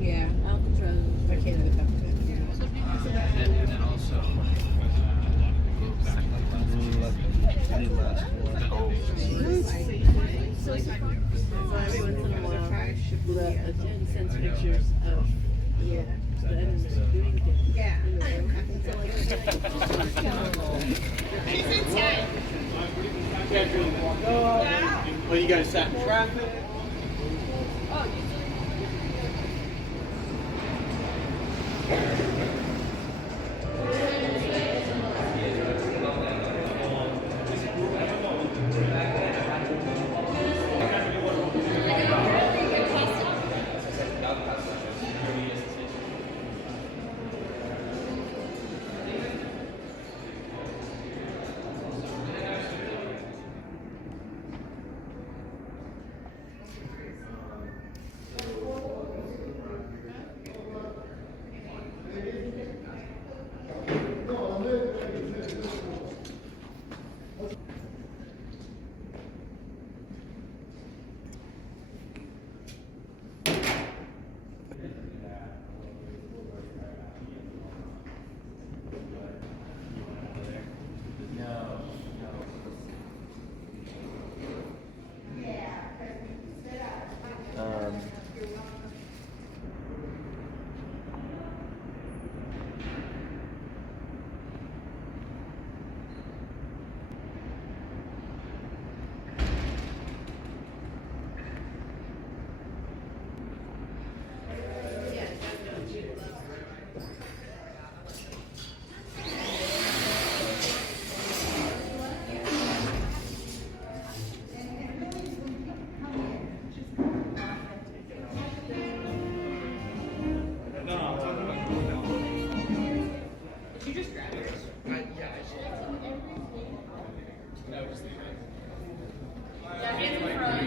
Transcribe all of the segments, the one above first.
Yeah. Alcatraz. I can't have the peppermint. And then also So every once in a while, the Jen sends pictures of the enemies doing things. Yeah. Well, you guys sat in traffic.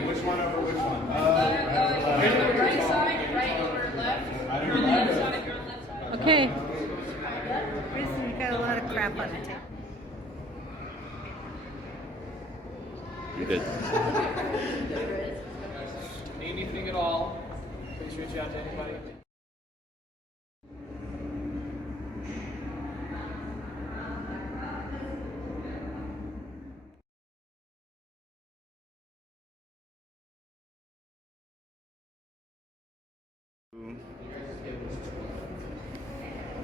Which one over which one? Right side, right over left. Your left side, your left side. Okay. Kristen, you got a lot of crap on the table. You're good. Need anything at all, please reach out to anybody.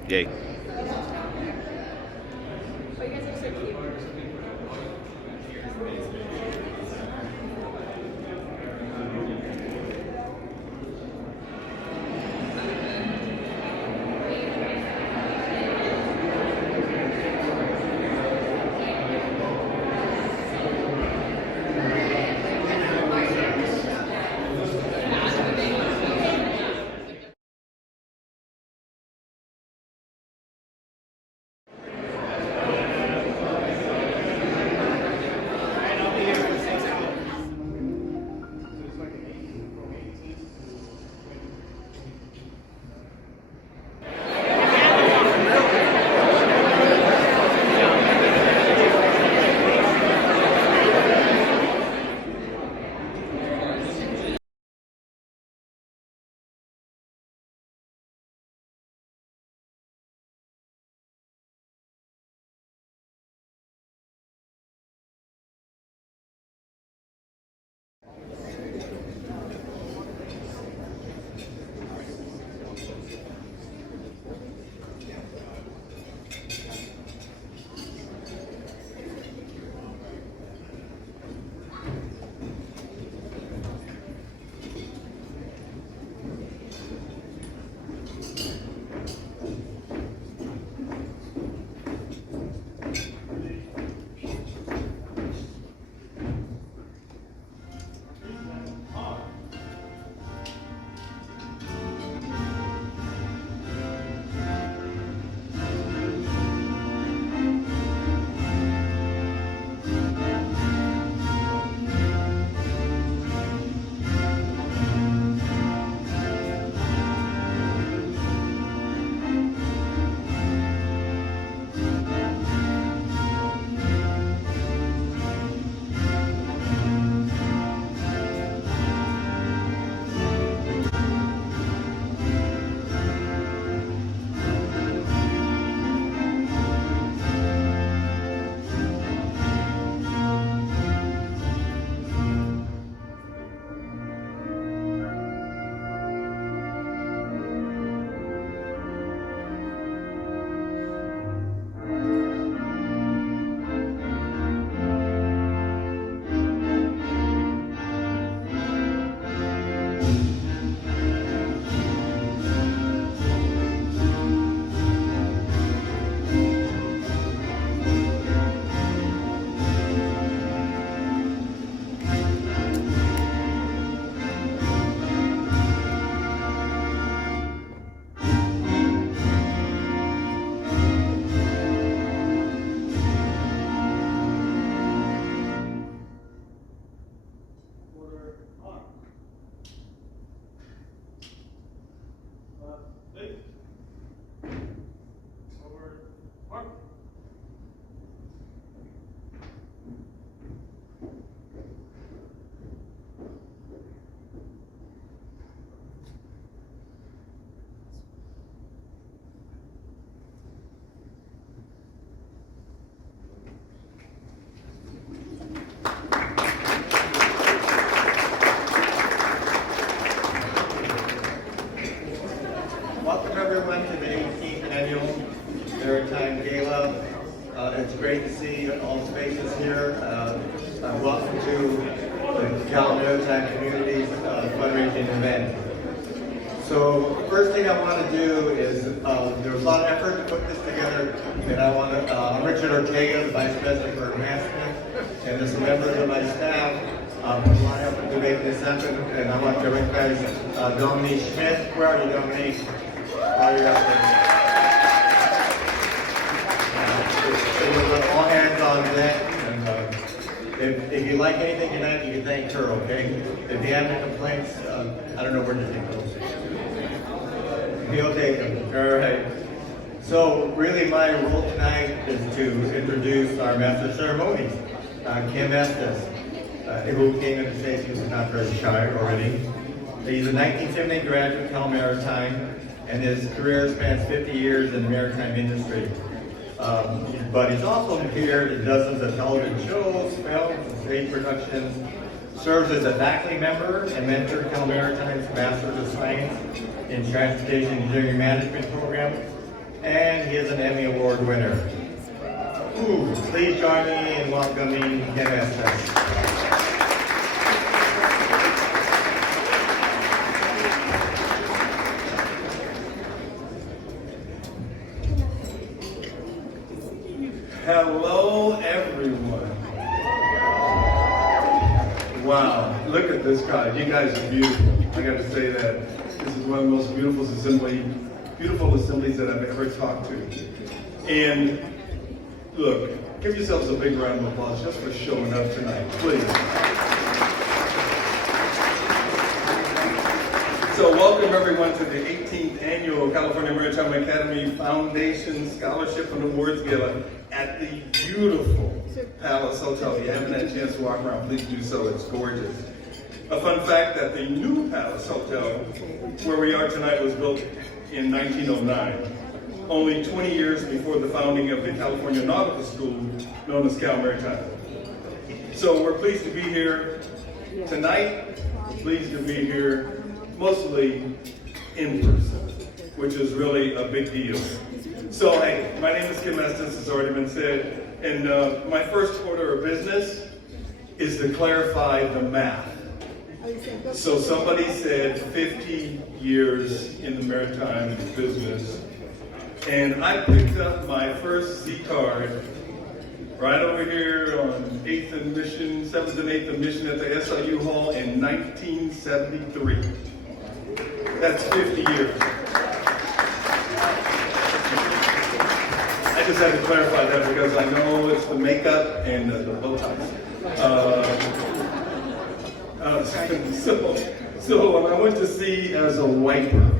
Yay. Forward, mark. Welcome everyone to the 18th Annual Maritime Gala. It's great to see all the faces here. Welcome to the Cal Maritime Community's fundraising event. So first thing I want to do is, there was a lot of effort to put this together, and I want to, I'm Richard Ortega, the Vice President for Enhancement, and there's some members of my staff put a lot of effort to make this happen, and I want to recognize Dominique Schmidt. Where are you, Dominique? All hands on deck, and if you like anything tonight, you can thank her, okay? If you have any complaints, I don't know where to take those. You'll take them, all right. So really my role tonight is to introduce our Master of Ceremonies, Kim Estes, who came into the States. He's not very shy already. He's a 1970 graduate of Cal Maritime, and his career spans 50 years in the maritime industry. But he's also appeared in dozens of television shows, films, and stage productions, serves as a faculty member and mentor Cal Maritime's Master of Science in Transportation Engineering Management program, and he is an Emmy Award winner. Please join me in welcoming Kim Estes. Hello, everyone. Wow, look at this crowd. You guys are beautiful. I got to say that this is one of the most beautiful assemblies that I've ever talked to. And look, give yourselves a big round of applause just for showing up tonight, please. So welcome everyone to the 18th Annual California Maritime Academy Foundation Scholarship and Awards Gala at the beautiful Palace Hotel. If you haven't had a chance to walk around, please do so. It's gorgeous. A fun fact that the new Palace Hotel, where we are tonight, was built in 1909, only 20 years before the founding of the California Nautical School, known as Cal Maritime. So we're pleased to be here tonight, pleased to be here mostly in person, which is really a big deal. So hey, my name is Kim Estes, has already been said, and my first order of business is to clarify the math. So somebody said 50 years in the maritime business, and I picked up my first Z card right over here on 8th and Mission, 7th and 8th and Mission at the SIU Hall in 1973. That's 50 years. I just had to clarify that because I know it's the makeup and the bow ties. So when I went to sea as a wiper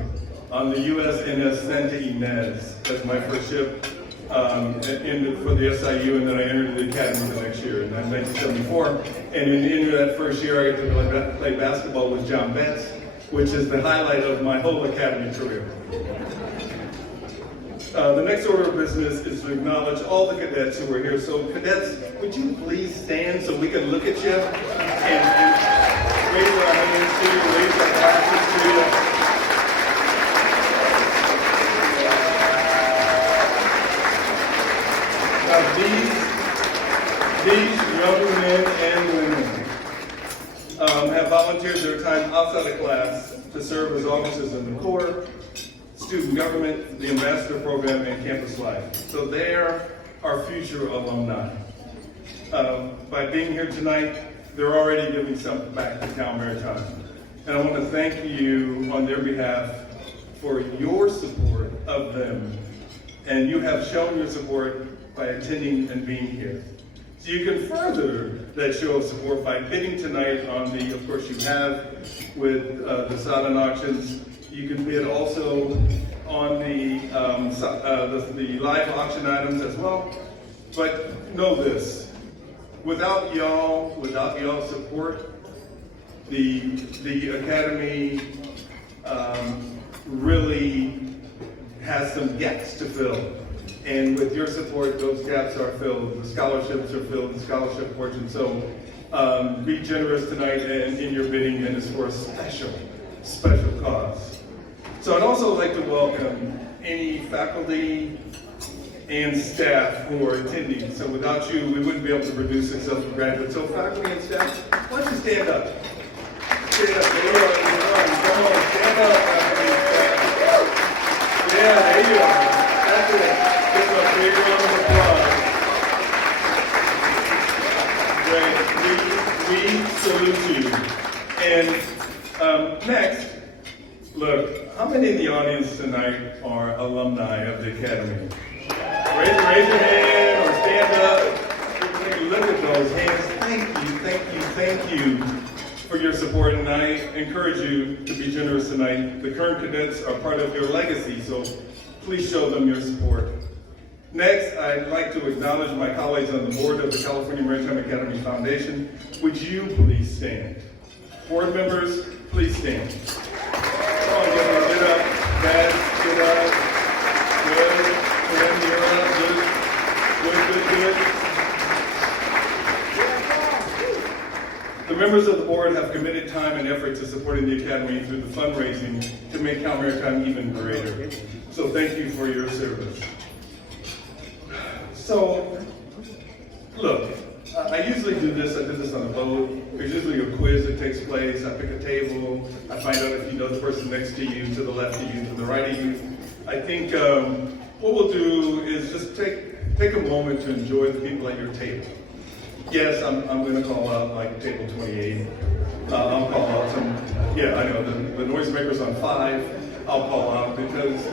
on the USNS Santa Ynez as my first ship for the SIU, and then I entered the academy the next year in 1974. And in the end of that first year, I got to play basketball with John Betts, which is the highlight of my whole academy career. The next order of business is to acknowledge all the cadets who are here. So cadets, would you please stand so we can look at you and raise our hands to you, raise our glasses to you. These young men and women have volunteered their time outside of class to serve as officers in the Corps, student government, the ambassador program, and campus life. So they're our future alumni. By being here tonight, they're already giving something back to Cal Maritime. And I want to thank you on their behalf for your support of them. And you have shown your support by attending and being here. So you can further that show of support by bidding tonight on the, of course you have with the silent auctions. You can bid also on the live auction items as well. But know this, without y'all support, the Academy really has some gaps to fill. And with your support, those gaps are filled, the scholarships are filled, the scholarship portion. So be generous tonight in your bidding, and it's for a special cause. So I'd also like to welcome any faculty and staff who are attending. So without you, we wouldn't be able to produce successful graduates. So faculty and staff, why don't you stand up? Stand up, come on, stand up, faculty and staff. Yeah, there you are, that's it. Give them a big round of applause. Great, we salute you. And next, look, how many in the audience tonight are alumni of the Academy? Raise your hand or stand up. Take a look at those hands. Thank you for your support. And I encourage you to be generous tonight. The current cadets are part of your legacy, so please show them your support. Next, I'd like to acknowledge my colleagues on the board of the California Maritime Academy Foundation. Would you please stand? Board members, please stand. Come on, get up. Guys, get up. Good. Good, you're up. Good. The members of the board have committed time and effort to supporting the Academy through the fundraising to make Cal Maritime even greater. So thank you for your service. So, look, I usually do this, I did this on the boat. There's usually a quiz that takes place. I pick a table, I find out if you know the person next to you, to the left of you, to the right of you. I think what we'll do is just take a moment to enjoy the people at your table. Yes, I'm gonna call out like table 28. I'll call out some, yeah, I know, the noisemakers on 5, I'll call out because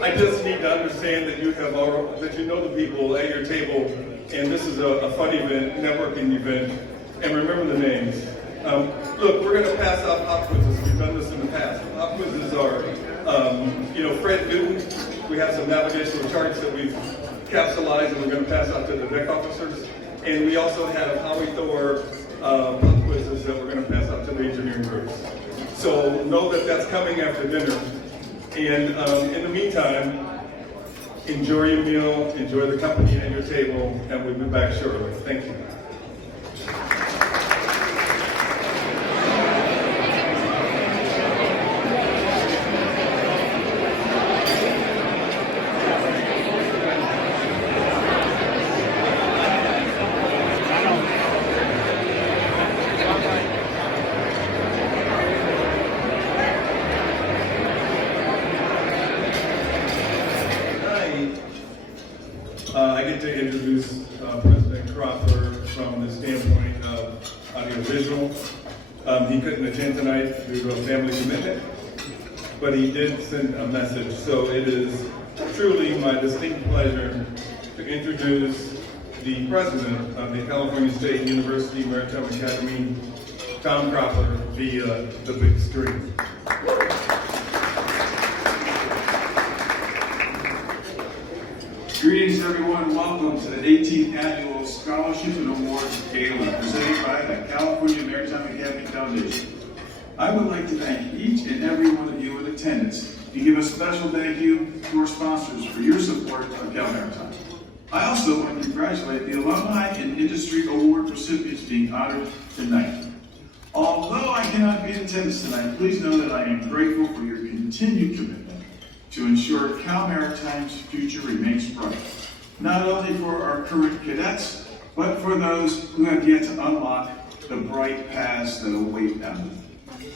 I just need to understand that that you know the people at your table, and this is a fun event, networking event, and remember the names. Look, we're going to pass out pop quizzes. We've done this in the past. Pop quizzes are, Fred Newton. We have some navigational charts that we've capsulized, and we're going to pass out to the deck officers. And we also have Howie Thor pop quizzes that we're going to pass out to the engineering groups. So know that that's coming after dinner. And in the meantime, enjoy your meal, enjoy the company at your table, and we'll be back shortly. Thank you. I get to introduce President Crawford from the standpoint of audiovisual. He couldn't attend tonight due to a family commitment, but he did send a message. So it is truly my distinct pleasure to introduce the president of the California State University Maritime Academy, Tom Crawford, via the big screen. Greetings everyone, welcome to the 18th Annual Scholarship and Awards Gala presented by the California Maritime Academy Foundation. I would like to thank each and every one of you in attendance and give a special thank you to our sponsors for your support of Cal Maritime. I also want to congratulate the alumni and industry award recipients being honored tonight. Although I cannot be in attendance tonight, please know that I am grateful for your continued commitment to ensure Cal Maritime's future remains bright, not only for our current cadets, but for those who have yet to unlock the bright paths that await them.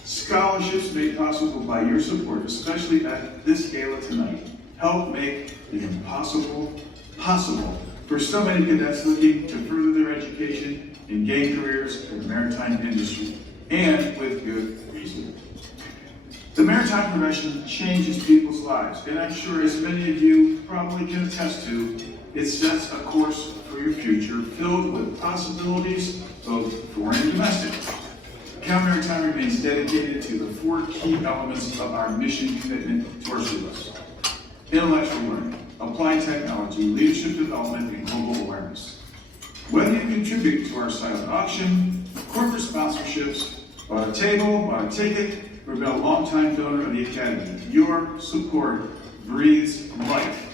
Scholarships made possible by your support, especially at this gala tonight, help make the impossible possible for so many cadets looking to further their education and gain careers in the maritime industry, and with good reason. The maritime profession changes people's lives, and I'm sure as many of you probably can attest to, it sets a course for your future filled with possibilities, both foreign and domestic. Cal Maritime remains dedicated to the 4 key elements of our mission commitment to our students. intellectual learning, applied technology, leadership development, and global awareness. Whether you contribute to our silent auction, corporate sponsorships, bought a table, bought a ticket, or been a longtime donor of the Academy, your support breathes life,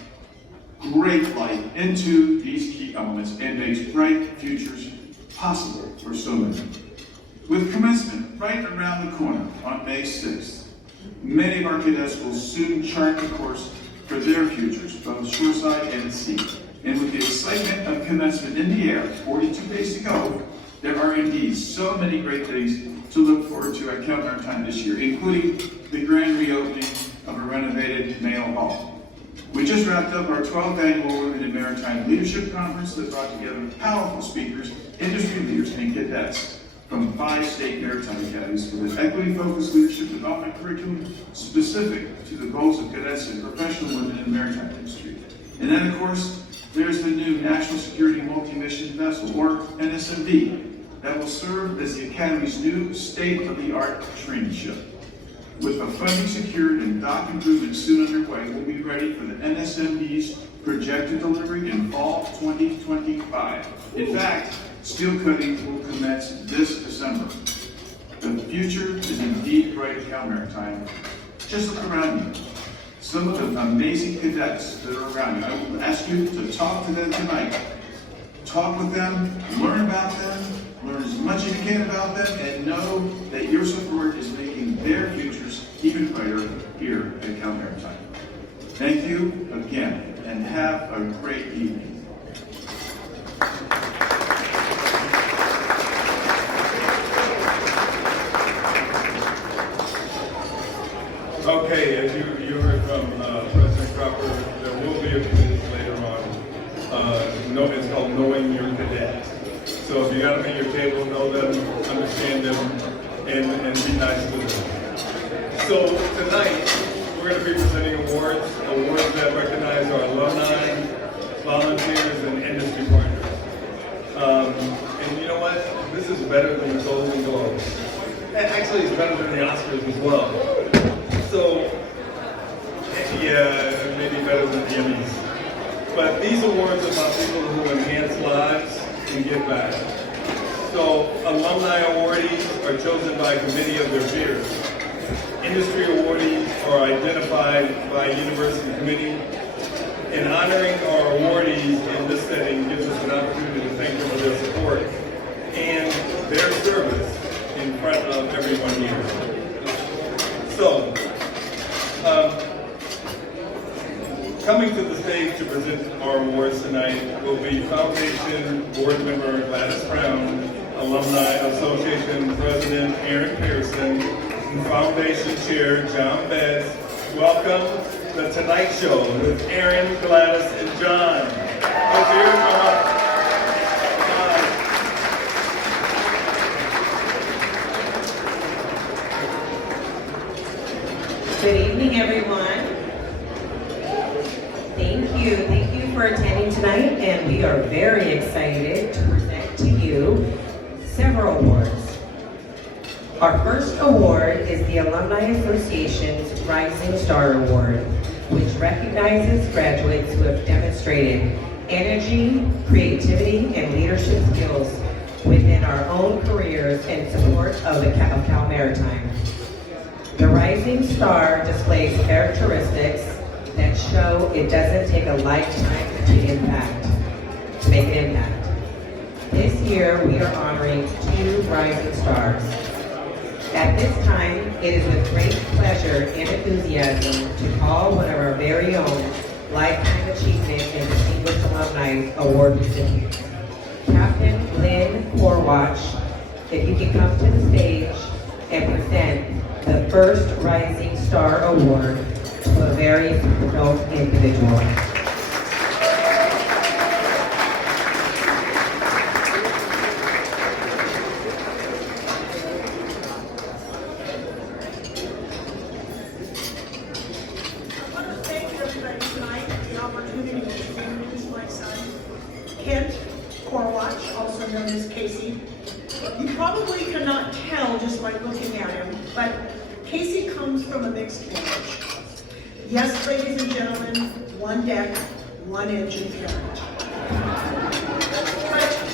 great light into these key elements and makes bright futures possible for so many. With commencement right around the corner on May 6th, many of our cadets will soon chart the course for their futures, both shoreside and at sea. And with the excitement of commencement in the air, 42 days to go, there are indeed so many great things to look forward to at Cal Maritime this year, including the grand reopening of a renovated Mayo Hall. We just wrapped up our 12th annual Women in Maritime Leadership Conference that brought together powerful speakers, industry leaders, and cadets from 5 state maritime academies with an equity-focused leadership development curriculum specific to the goals of cadets and professional women in the maritime industry. And then, of course, there's the new National Security Multi-Mission Vessel, or NSMV, that will serve as the Academy's new state-of-the-art training ship. With the funding secured and dock improvements soon underway, we'll be ready for the NSMV's projected delivery in fall 2025. In fact, steel cutting will commence this December. The future is indeed bright at Cal Maritime. Just look around you. Some of the amazing cadets that are around you. I will ask you to talk to them tonight. Talk with them, learn about them, learn as much as you can about them, and know that your support is making their futures even brighter here at Cal Maritime. Thank you again, and have a great evening. Okay, as you heard from President Cropper, there will be a quiz later on. It's called Knowing Your Cadet. So if you got them at your table, know them, understand them, and be nice to them. So tonight, we're going to be presenting awards that recognize our alumni, volunteers, and industry partners. And you know what? This is better than the Golden Globes. And actually, it's better than the Oscars as well. So, yeah, maybe better than the Emmys. But these awards are about people who enhance lives and give back. So, alumni awardees are chosen by a committee of their peers. Industry awardees are identified by a university committee. And honoring our awardees in this setting gives us an opportunity to thank them for their support and their service in front of everyone here. So, coming to the stage to present our awards tonight will be Foundation Board Member Gladys Brown, Alumni Association President Aaron Pearson, and Foundation Chair John Betts. Welcome to The Tonight Show with Aaron, Gladys, and John. Let's hear it from us. Good evening, everyone. Thank you for attending tonight, and we are very excited to present to you several awards. Our first award is the Alumni Association's Rising Star Award, which recognizes graduates who have demonstrated energy, creativity, and leadership skills within our own careers in support of Cal Maritime. The Rising Star displays characteristics that show it doesn't take a lifetime to make an impact. This year, we are honoring 2 Rising Stars. At this time, it is with great pleasure and enthusiasm to call one of our very own Lifetime Achievement and Distinguished Alumni Award recipients. Captain Lynn Corwatch, if you can come to the stage and present the first Rising Star Award to a very special individual. Kent Corwatch, also known as Casey. You probably cannot tell just by looking at him, but Casey comes from a mixed marriage. Yes, ladies and gentlemen, one deck, one engine parent. But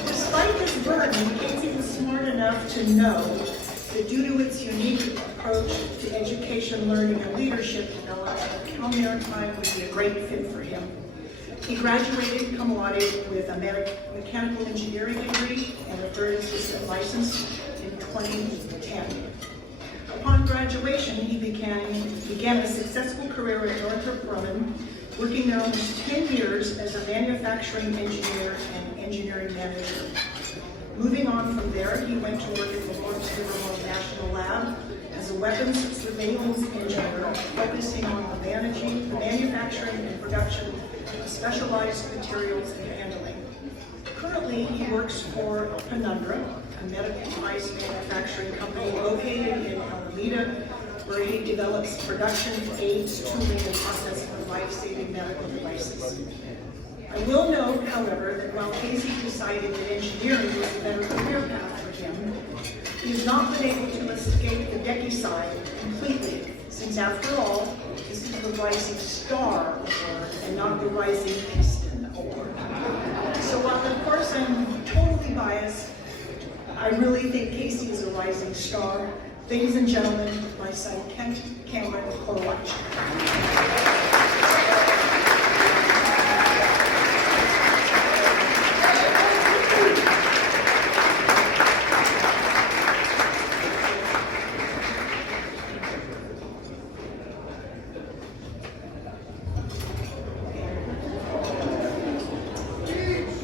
despite this burden, Casey was smart enough to know that due to its unique approach to education, learning, and leadership development, CalMaritime would be a great fit for him. He graduated cum laude with a mechanical engineering degree and a third assistant license in 2010. Upon graduation, he began a successful career at Northrop Grumman, working there almost 10 years as a manufacturing engineer and engineering manager. Moving on from there, he went to work at the Lawrence Livermore National Lab as a weapons surveillance engineer, focusing on the manufacturing and production of specialized materials and handling. Currently, he works for Penumbra, a medical device manufacturing company located in Alameda, where he develops production aids, tooling, and process for life-saving medical devices. I will note, however, that while Casey decided that engineering was a better career path for him, he has not been able to escape the decky side completely, since after all, this is the Rising Star Award and not the Rising Piston Award. So while of course I'm totally biased, I really think Casey is a rising star. Ladies and gentlemen, my son Kent Cameron Korwach.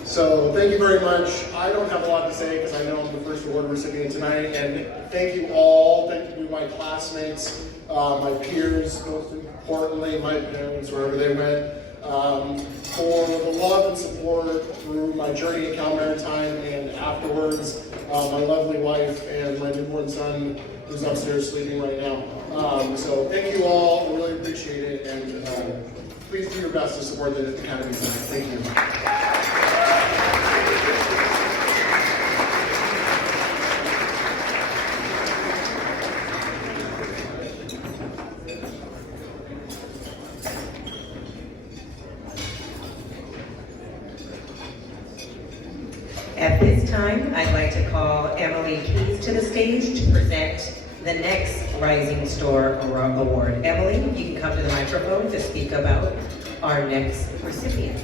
So thank you very much. I don't have a lot to say because I know I'm the first award recipient tonight, and thank you all. Thank you to my classmates, my peers, most importantly, my parents, wherever they went, for the love and support through my journey at Cal Maritime and afterwards, my lovely wife and my newborn son who's upstairs sleeping right now. So thank you all, I really appreciate it, and please do your best to support the Academy tonight. Thank you. At this time, I'd like to call Emily Keys to the stage to present the next Rising Star Award. Emily, you can come to the microphone to speak about our next recipient.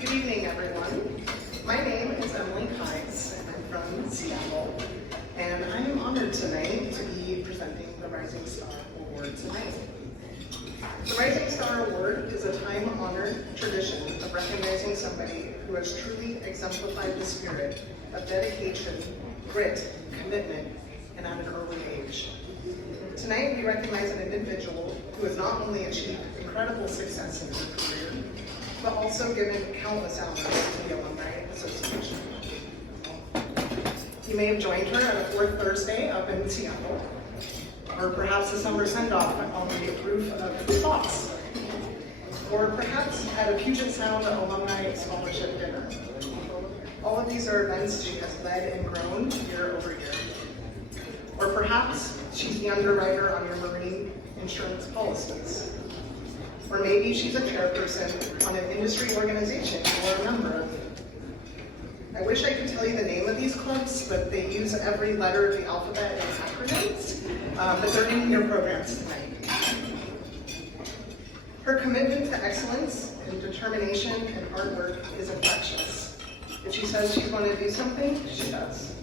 Good evening, everyone. My name is Emily Kies, and I'm from Seattle, and I am honored tonight to be presenting the Rising Star Award tonight. The Rising Star Award is a time-honored tradition of recognizing somebody who has truly exemplified the spirit of dedication, grit, commitment, and at an early age. Tonight, we recognize an individual who has not only achieved incredible success in her career, but also given countless hours to the Alumni Association. You may have joined her at a Fourth Thursday up in Seattle, or perhaps a summer send-off on the roof of the Fox, or perhaps at a Puget Sound Alumni Scholarship Dinner. All of these are events she has led and grown year over year. Or perhaps she's the underwriter on your marine insurance policies. Or maybe she's a chairperson on an industry organization you're a member of. I wish I could tell you the name of these clubs, but they use every letter of the alphabet in acronyms, but they're in your programs tonight. Her commitment to excellence and determination and hard work is infectious. If she says she's going to do something, she does.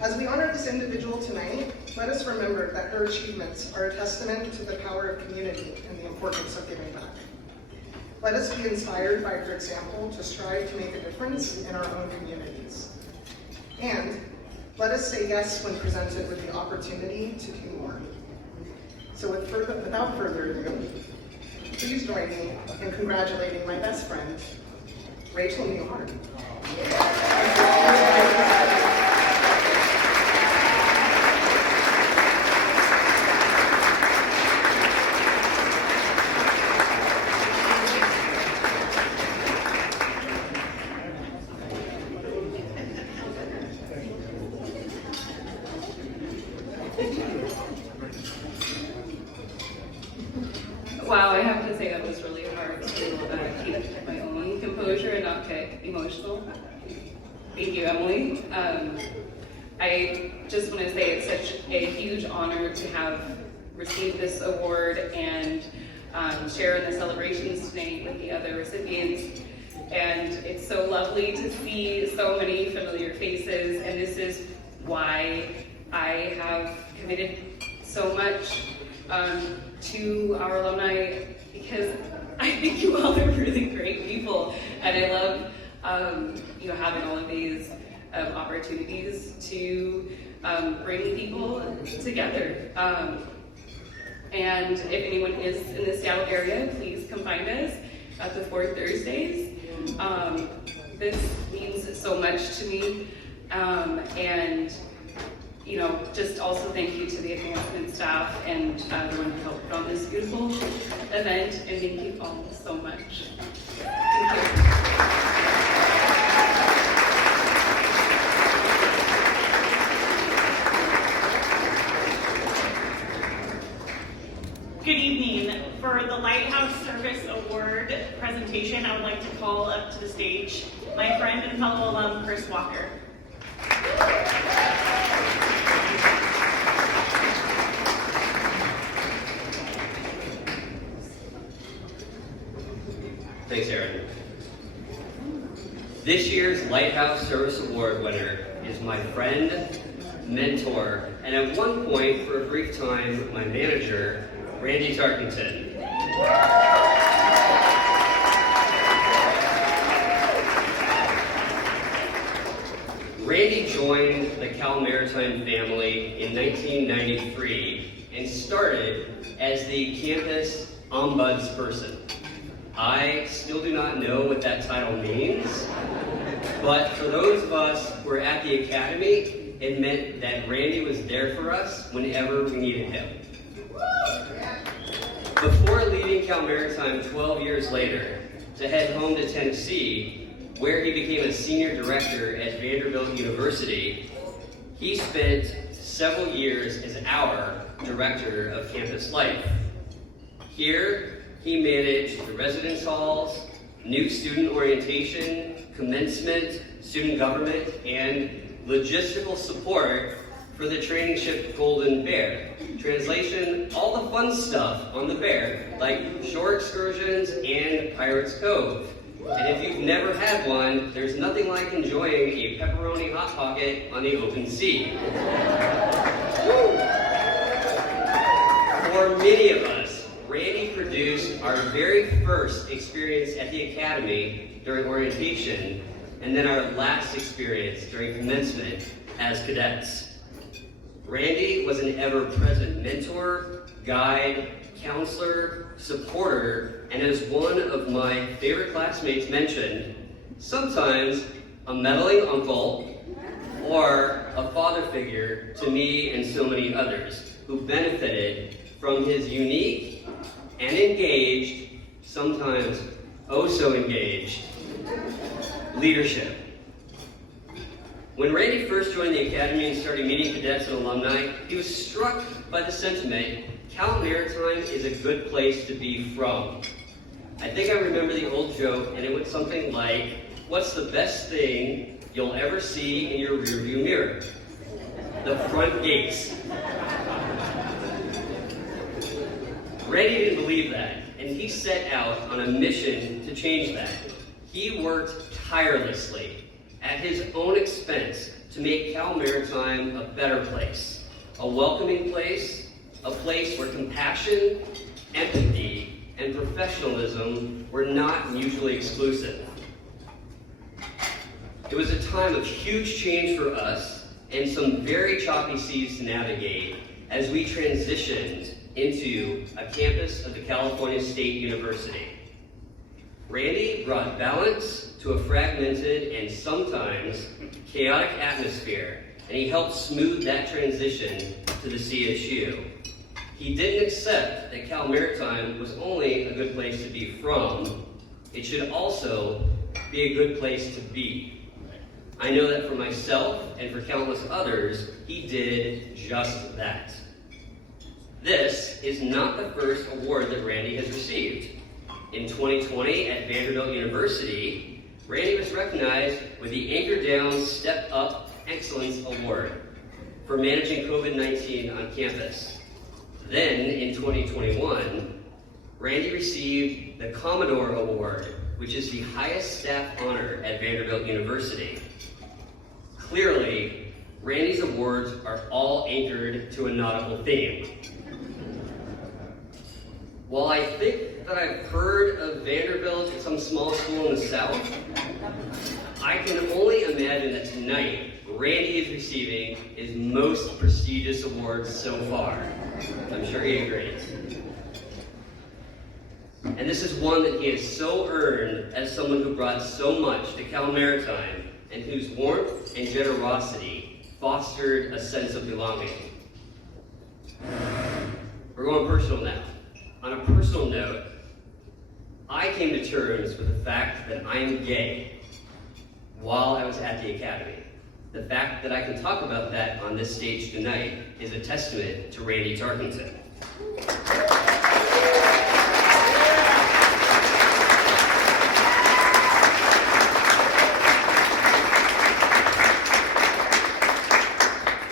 As we honor this individual tonight, let us remember that her achievements are a testament to the power of community and the importance of giving back. Let us be inspired by her example to strive to make a difference in our own communities. And let us say yes when presented with the opportunity to do more. So without further ado, please join me in congratulating my best friend, Rachel Newhart. Wow, I have to say that was really hard to keep my own composure and not get emotional. Thank you, Emily. I just want to say it's such a huge honor to have received this award and share in the celebrations tonight with the other recipients. And it's so lovely to see so many familiar faces, and this is why I have committed so much to our alumni, because I think you all are really great people, and I love having all of these opportunities to bring people together. And if anyone is in the Seattle area, please come find us at the 4th Thursdays. This means so much to me, and just also thank you to the advancement staff and everyone who helped on this beautiful event, and thank you all so much. Thank you. Good evening. For the Lighthouse Service Award presentation, I would like to call up to the stage my friend and fellow alum, Chris Walker. Thanks, Aaron. This year's Lighthouse Service Award winner is my friend, mentor, and at one point, for a brief time, my manager, Randy Tarkington. Randy joined the Cal Maritime family in 1993 and started as the campus ombudsperson. I still do not know what that title means, but for those of us who were at the academy, it meant that Randy was there for us whenever we needed him. Before leaving Cal Maritime 12 years later to head home to Tennessee, where he became a senior director at Vanderbilt University, he spent several years as our director of campus life. Here, he managed the residence halls, new student orientation, commencement, student government, and logistical support for the training ship Golden Bear. Translation, all the fun stuff on the Bear, like shore excursions and Pirates Cove. And if you've never had one, there's nothing like enjoying a pepperoni Hot Pocket on the open sea. For many of us, Randy produced our very first experience at the Academy during orientation, and then our last experience during commencement as cadets. Randy was an ever-present mentor, guide, counselor, supporter, and as one of my favorite classmates mentioned, sometimes a meddling uncle or a father figure to me and so many others who benefited from his unique and engaged, sometimes oh so engaged, leadership. When Randy first joined the Academy and started meeting cadets and alumni, he was struck by the sentiment, Cal Maritime is a good place to be from. I think I remember the old joke, and it went something like, what's the best thing you'll ever see in your rearview mirror? The front gates. Randy didn't believe that, and he set out on a mission to change that. He worked tirelessly at his own expense to make Cal Maritime a better place, a welcoming place, a place where compassion, empathy, and professionalism were not mutually exclusive. It was a time of huge change for us and some very choppy seas to navigate as we transitioned into a campus of the California State University. Randy brought balance to a fragmented and sometimes chaotic atmosphere, and he helped smooth that transition to the CSU. He didn't accept that Cal Maritime was only a good place to be from, it should also be a good place to be. I know that for myself and for countless others, he did just that. This is not the first award that Randy has received. In 2020 at Vanderbilt University, Randy was recognized with the Anchor Down Step Up Excellence Award for managing COVID-19 on campus. Then, in 2021, Randy received the Commodore Award, which is the highest staff honor at Vanderbilt University. Clearly, Randy's awards are all anchored to a nautical theme. While I think that I've heard of Vanderbilt at some small school in the South, I can only imagine that tonight, Randy is receiving his most prestigious awards so far. I'm sure he agrees. And this is one that he has so earned as someone who brought so much to Cal Maritime and whose warmth and generosity fostered a sense of belonging. We're going personal now. On a personal note, I came to terms with the fact that I am gay while I was at the Academy. The fact that I can talk about that on this stage tonight is a testament to Randy Tarkington.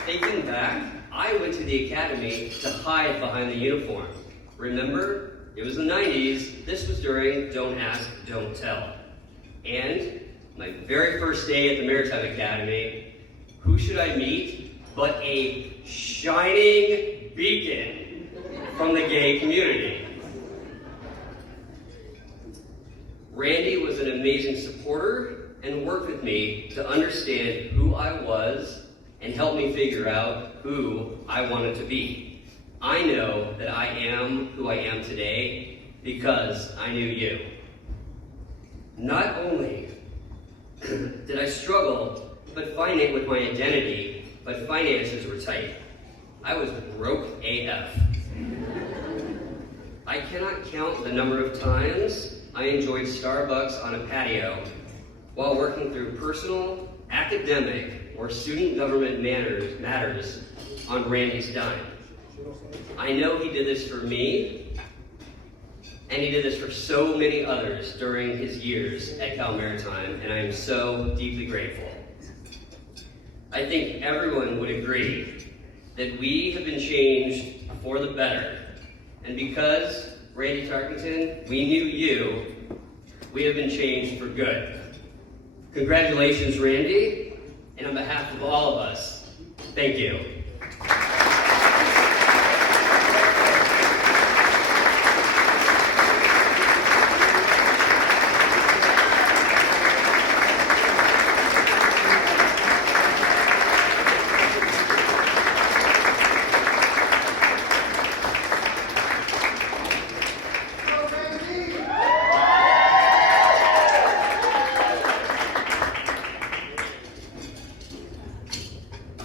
Thinking back, I went to the Academy to hide behind the uniform. Remember, it was the 90s, this was during Don't Ask, Don't Tell. And my very first day at the Maritime Academy, who should I meet but a shining beacon from the gay community. Randy was an amazing supporter and worked with me to understand who I was and help me figure out who I wanted to be. I know that I am who I am today because I knew you. Not only did I struggle with my identity, but finances were tight. I was broke AF. I cannot count the number of times I enjoyed Starbucks on a patio while working through personal, academic, or student government matters on Randy's dime. I know he did this for me, and he did this for so many others during his years at Cal Maritime, and I am so deeply grateful. I think everyone would agree that we have been changed for the better, and because, Randy Tarkington, we knew you, we have been changed for good. Congratulations, Randy, and on behalf of all of us, thank you.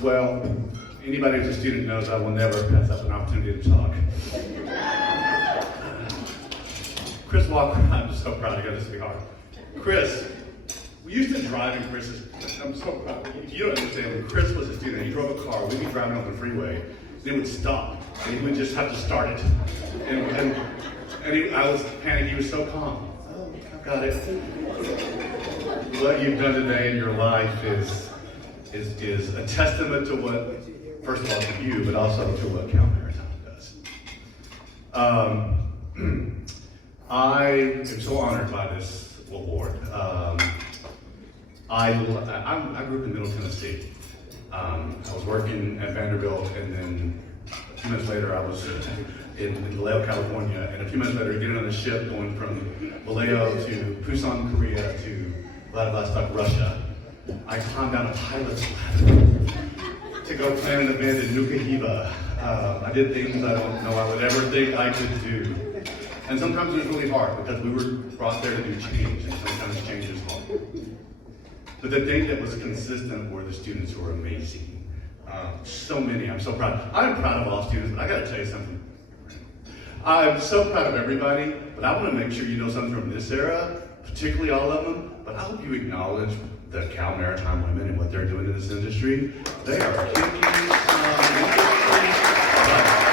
Well, anybody who's a student knows I will never pass up an opportunity to talk. Chris Walker, I'm just so proud of you, this will be hard. Chris, we used to drive in Chris's, I'm so proud, you don't understand, when Chris was a student, he drove a car, we'd be driving on the freeway, and it would stop, and he would just have to start it. And I was panicked, he was so calm. Oh, I've got it. What you've done today in your life is a testament to what, first of all, to you, but also to what Cal Maritime does. I am so honored by this award. I grew up in Middle Tennessee. I was working at Vanderbilt, and then a few minutes later I was in Vallejo, California, and a few minutes later getting on a ship going from Vallejo to Busan, Korea to Vladivostok, Russia. I climbed down a pilot's ladder to go plan an event in Nuka Hiva. I did things I don't know I would ever think I could do. And sometimes it was really hard because we were brought there to do change, and sometimes change is hard. But the thing that was consistent were the students who were amazing. So many, I'm so proud. I'm proud of all students, but I gotta tell you something. I'm so proud of everybody, but I wanna make sure you know something from this era, particularly all of them, but I hope you acknowledge the Cal Maritime women and what they're doing in this industry. They are kicking some industry butt.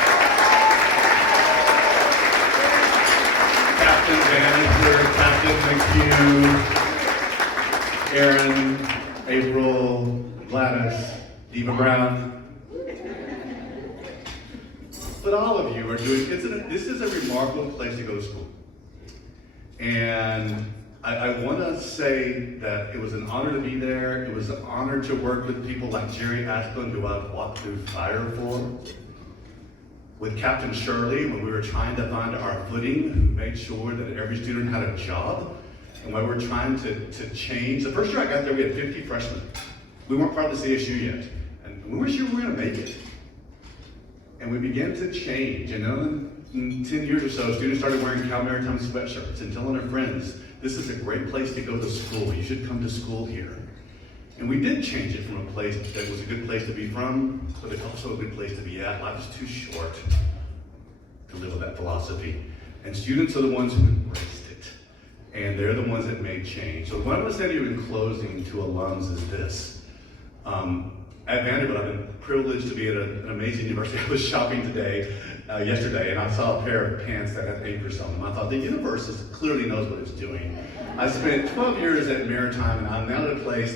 you, Aaron, April, Gladys, Eva Brown. But all of you are doing, this is a remarkable place to go to school. And I want to say that it was an honor to be there. It was an honor to work with people like Jerry Asplund, who I've walked through fire for. With Captain Shirley, when we were trying to find our footing, who made sure that every student had a job. And when we were trying to change, the first year I got there, we had 50 freshmen. We weren't part of the CSU yet. And we weren't sure we were going to make it. And we began to change. And then in 10 years or so, students started wearing Cal Maritime sweatshirts and telling their friends, this is a great place to go to school. You should come to school here. And we did change it from a place that was a good place to be from, but it's also a good place to be at. Life is too short to live with that philosophy. And students are the ones who embraced it. And they're the ones that made change. So what I'm going to say to you in closing to alums is this. At Vanderbilt, I've been privileged to be at an amazing university. I was shopping yesterday, and I saw a pair of pants that had anchors on them. I thought, the universe clearly knows what it's doing. I spent 12 years at Maritime, and I'm now at a place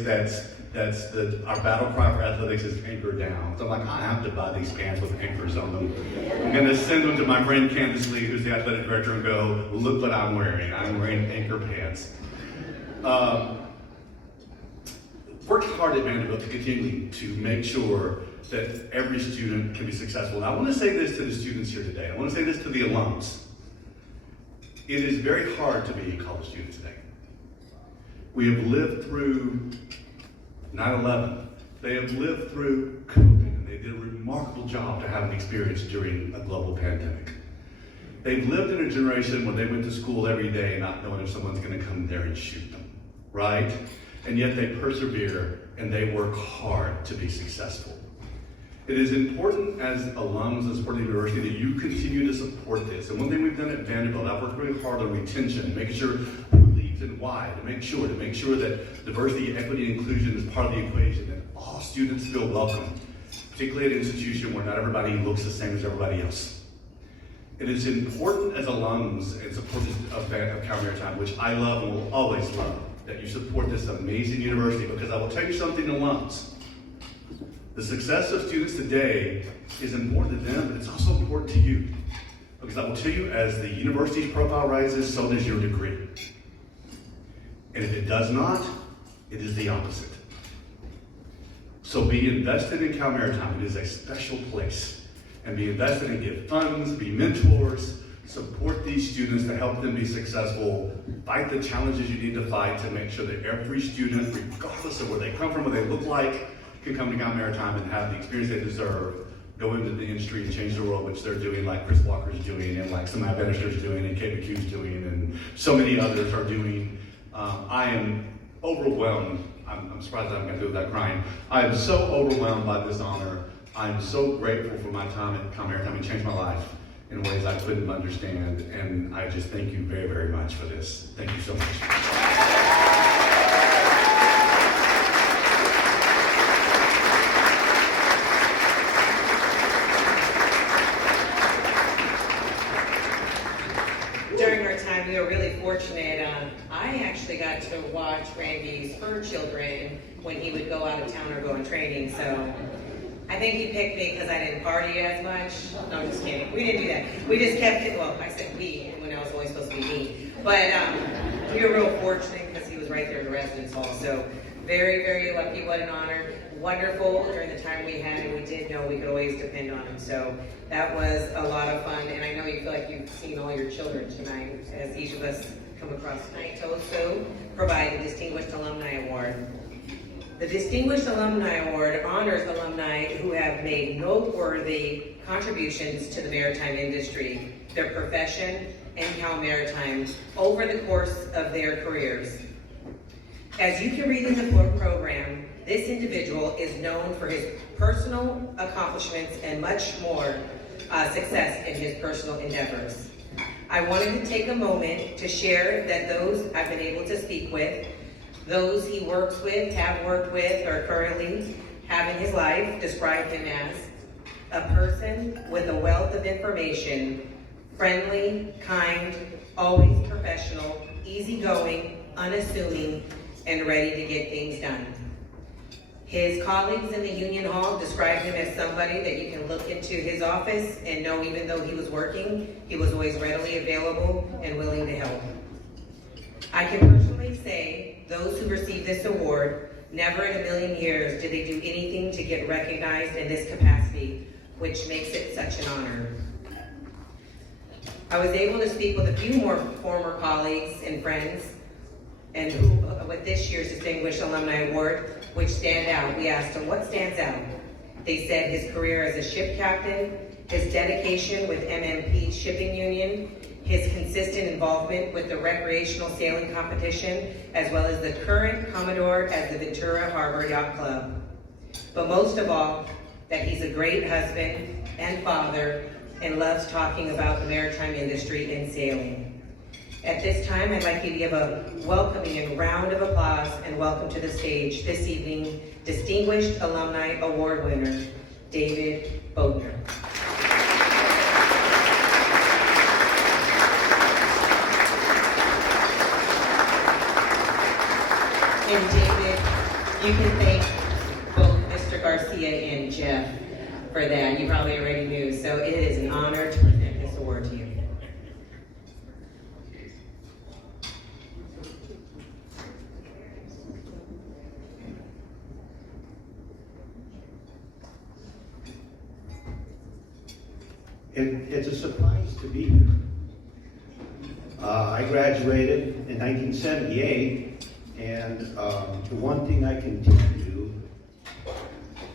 our battle cry for athletics is anchor down. So I'm like, I have to buy these pants with anchors on them. I'm going to send them to my friend Candace Lee, who's the athletic director, and go, look what I'm wearing. I'm wearing anchor pants. Worked hard at Vanderbilt to continue to make sure that every student can be successful. And I want to say this to the students here today. I want to say this to the alums. It is very hard to be a college student today. We have lived through 9/11. They have lived through COVID, and they did a remarkable job to have an experience during a global pandemic. They've lived in a generation where they went to school every day not knowing if someone's going to come there and shoot them, right? And yet they persevere and they work hard to be successful. It is important as alums of the university that you continue to support this. And one thing we've done at Vanderbilt, I've worked really hard on retention, making sure who leaves and why, to make sure that diversity, equity, and inclusion is part of the equation, that all students feel welcome, particularly at an institution where not everybody looks the same as everybody else. It is important as alums and supporters of Cal Maritime, which I love and will always love, that you support this amazing university, because I will tell you something, alums. The success of students today is important to them, but it's also important to you. Because I will tell you, as the university's profile rises, so does your degree. And if it does not, it is the opposite. So be invested in Cal Maritime. It is a special place. And be invested and give funds, be mentors, support these students to help them be successful, fight the challenges you need to fight to make sure that every student, regardless of where they come from, what they look like, can come to Cal Maritime and have the experience they deserve, go into the industry and change the world, which they're doing, like Chris Walker's doing, and like CMAF Bannister's doing, and Kate McHugh's doing, and so many others are doing. I am overwhelmed. I'm surprised I haven't got through without crying. I am so overwhelmed by this honor. I'm so grateful for my time at Cal Maritime. It changed my life in ways I couldn't understand, and I just thank you very, very much for this. Thank you so much. During our time, we were really fortunate. I actually got to watch Randy's fur children when he would go out of town or go on training, so I think he picked me because I didn't party as much. No, I'm just kidding. We didn't do that. We just kept it, well, I said we, when I was always supposed to be me. But we were real fortunate because he was right there in the residence hall. So very, very lucky. What an honor. Wonderful during the time we had, and we did know we could always depend on him. So that was a lot of fun. And I know you feel like you've seen all your children tonight, as each of us come across tonight to also provide the Distinguished Alumni Award. The Distinguished Alumni Award honors alumni who have made noteworthy contributions to the maritime industry, their profession, and Cal Maritime over the course of their careers. As you can read in the program, this individual is known for his personal accomplishments and much more success in his personal endeavors. I wanted to take a moment to share that those I've been able to speak with, those he works with, have worked with, or currently have in his life, describe him as a person with a wealth of information, friendly, kind, always professional, easygoing, unassuming, and ready to get things done. His colleagues in the Union Hall described him as somebody that you can look into his office and know even though he was working, he was always readily available and willing to help. I can personally say those who receive this award, never in a million years did they do anything to get recognized in this capacity, which makes it such an honor. I was able to speak with a few more former colleagues and friends and who, with this year's Distinguished Alumni Award, which stand out. We asked them, what stands out? They said his career as a ship captain, his dedication with MMP Shipping Union, his consistent involvement with the recreational sailing competition, as well as the current Commodore at the Ventura Harbor Yacht Club. But most of all, that he's a great husband and father and loves talking about the maritime industry and sailing. At this time, I'd like you to give a welcoming round of applause and welcome to the stage this evening, Distinguished Alumni Award winner, David Bodner. And David, you can thank both Mr. Garcia and Jeff for that. You probably already knew, so it is an honor to present this award to you. It's a surprise to be here. I graduated in 1978, and the one thing I can tell you,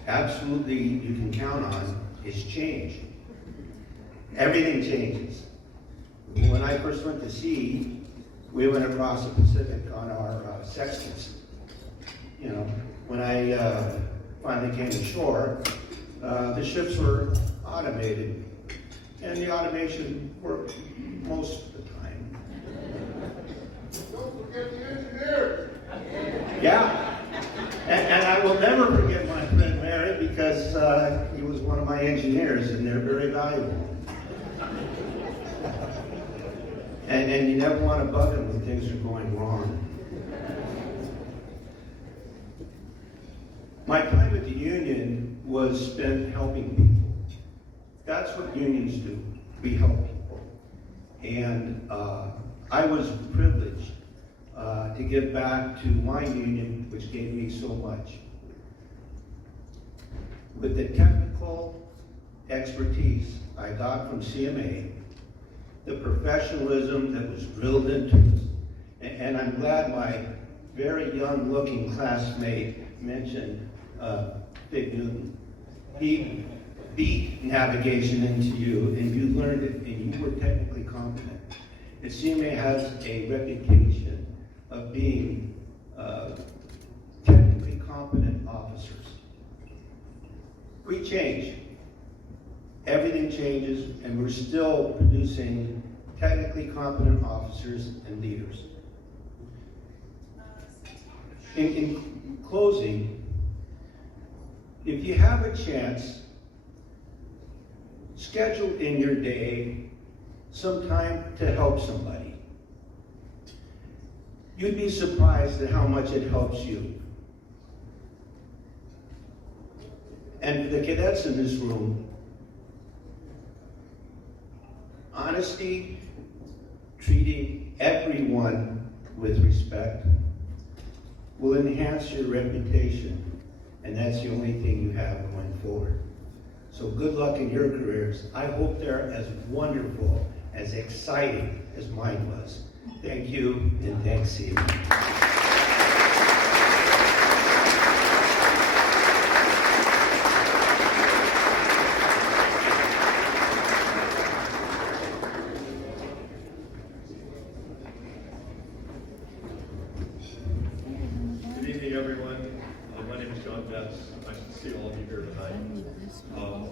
absolutely you can count on, is change. Everything changes. When I first went to sea, we went across the Pacific on our sextants. You know, when I finally came ashore, the ships were automated. And the automation worked most of the time. Don't forget the engineers. Yeah. And I will never forget my friend Larry because he was one of my engineers and they're very valuable. And you never want to bug them when things are going wrong. My time at the union was spent helping people. That's what unions do. We help people. And I was privileged to give back to my union, which gave me so much. With the technical expertise I got from CMA, the professionalism that was drilled into us, and I'm glad my very young-looking classmate mentioned Big Newton. He beat navigation into you, and you learned it, and you were technically competent. And CMA has a reputation of being technically competent officers. We change. Everything changes, and we're still producing technically competent officers and leaders. In closing, if you have a chance, schedule in your day some time to help somebody. You'd be surprised at how much it helps you. And for the cadets in this room, honesty, treating everyone with respect will enhance your reputation, and that's the only thing you have going forward. So good luck in your careers. I hope they're as wonderful, as exciting as mine was. Thank you, and thanks, Steve. Good evening, everyone. My name is John Betts. Nice to see all of you here tonight.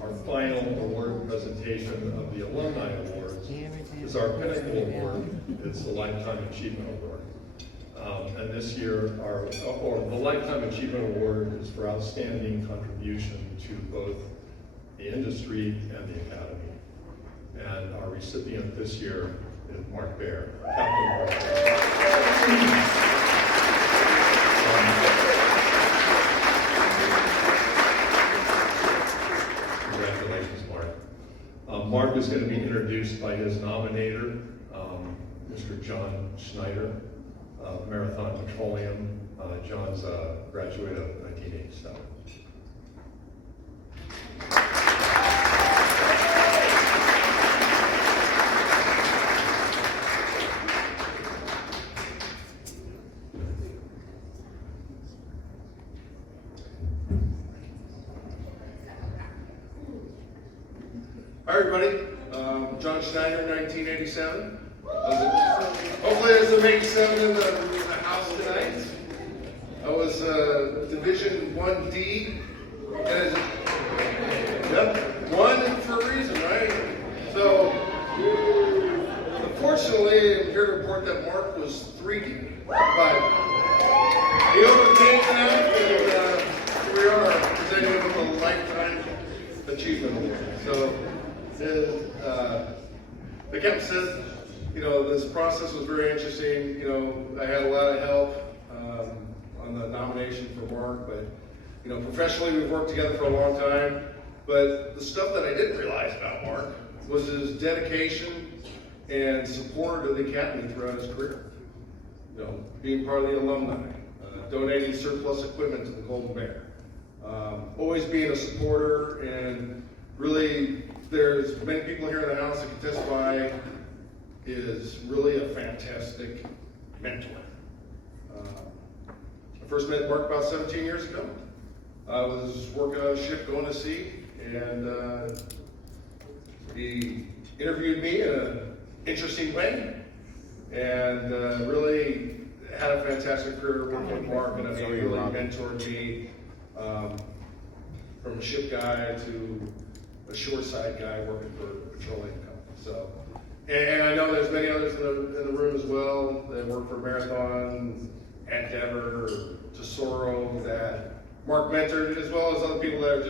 Our final award presentation of the Alumni Awards is our pinnacle award. It's the Lifetime Achievement Award. And this year, the Lifetime Achievement Award is for outstanding contribution to both the industry and the academy. And our recipient this year is Mark Baer, Captain Mark Baer. Mark is going to be introduced by his nominator, Mr. John Schneider, Marathon Petroleum. John's a graduate of 1987. Hi everybody, John Schneider, 1987. Hopefully there's some 87 in the house tonight. I was Division 1D, and yep, one for a reason, right? So, unfortunately, I'm here to report that Mark was 3D, but he overcame that, and here we are presenting him with a Lifetime Achievement Award. So, the captain said, you know, this process was very interesting. You know, I had a lot of help on the nomination for Mark, but, you know, professionally we've worked together for a long time. But the stuff that I didn't realize about Mark was his dedication and support of the Academy throughout his career. You know, being part of the alumni, donating surplus equipment to the Golden Bear, always being a supporter, and really, there's many people here in the house that can testify, is really a fantastic mentor. I first met Mark about 17 years ago. I was working on a ship going to sea, and he interviewed me in an interesting way, and really had a fantastic career working with Mark, and he really mentored me from a ship guy to a shoreside guy working for a petroleum company. So, and I know there's many others in the room as well that work for Marathon, Endeavor, Tesoro, that Mark mentored, as well as other people that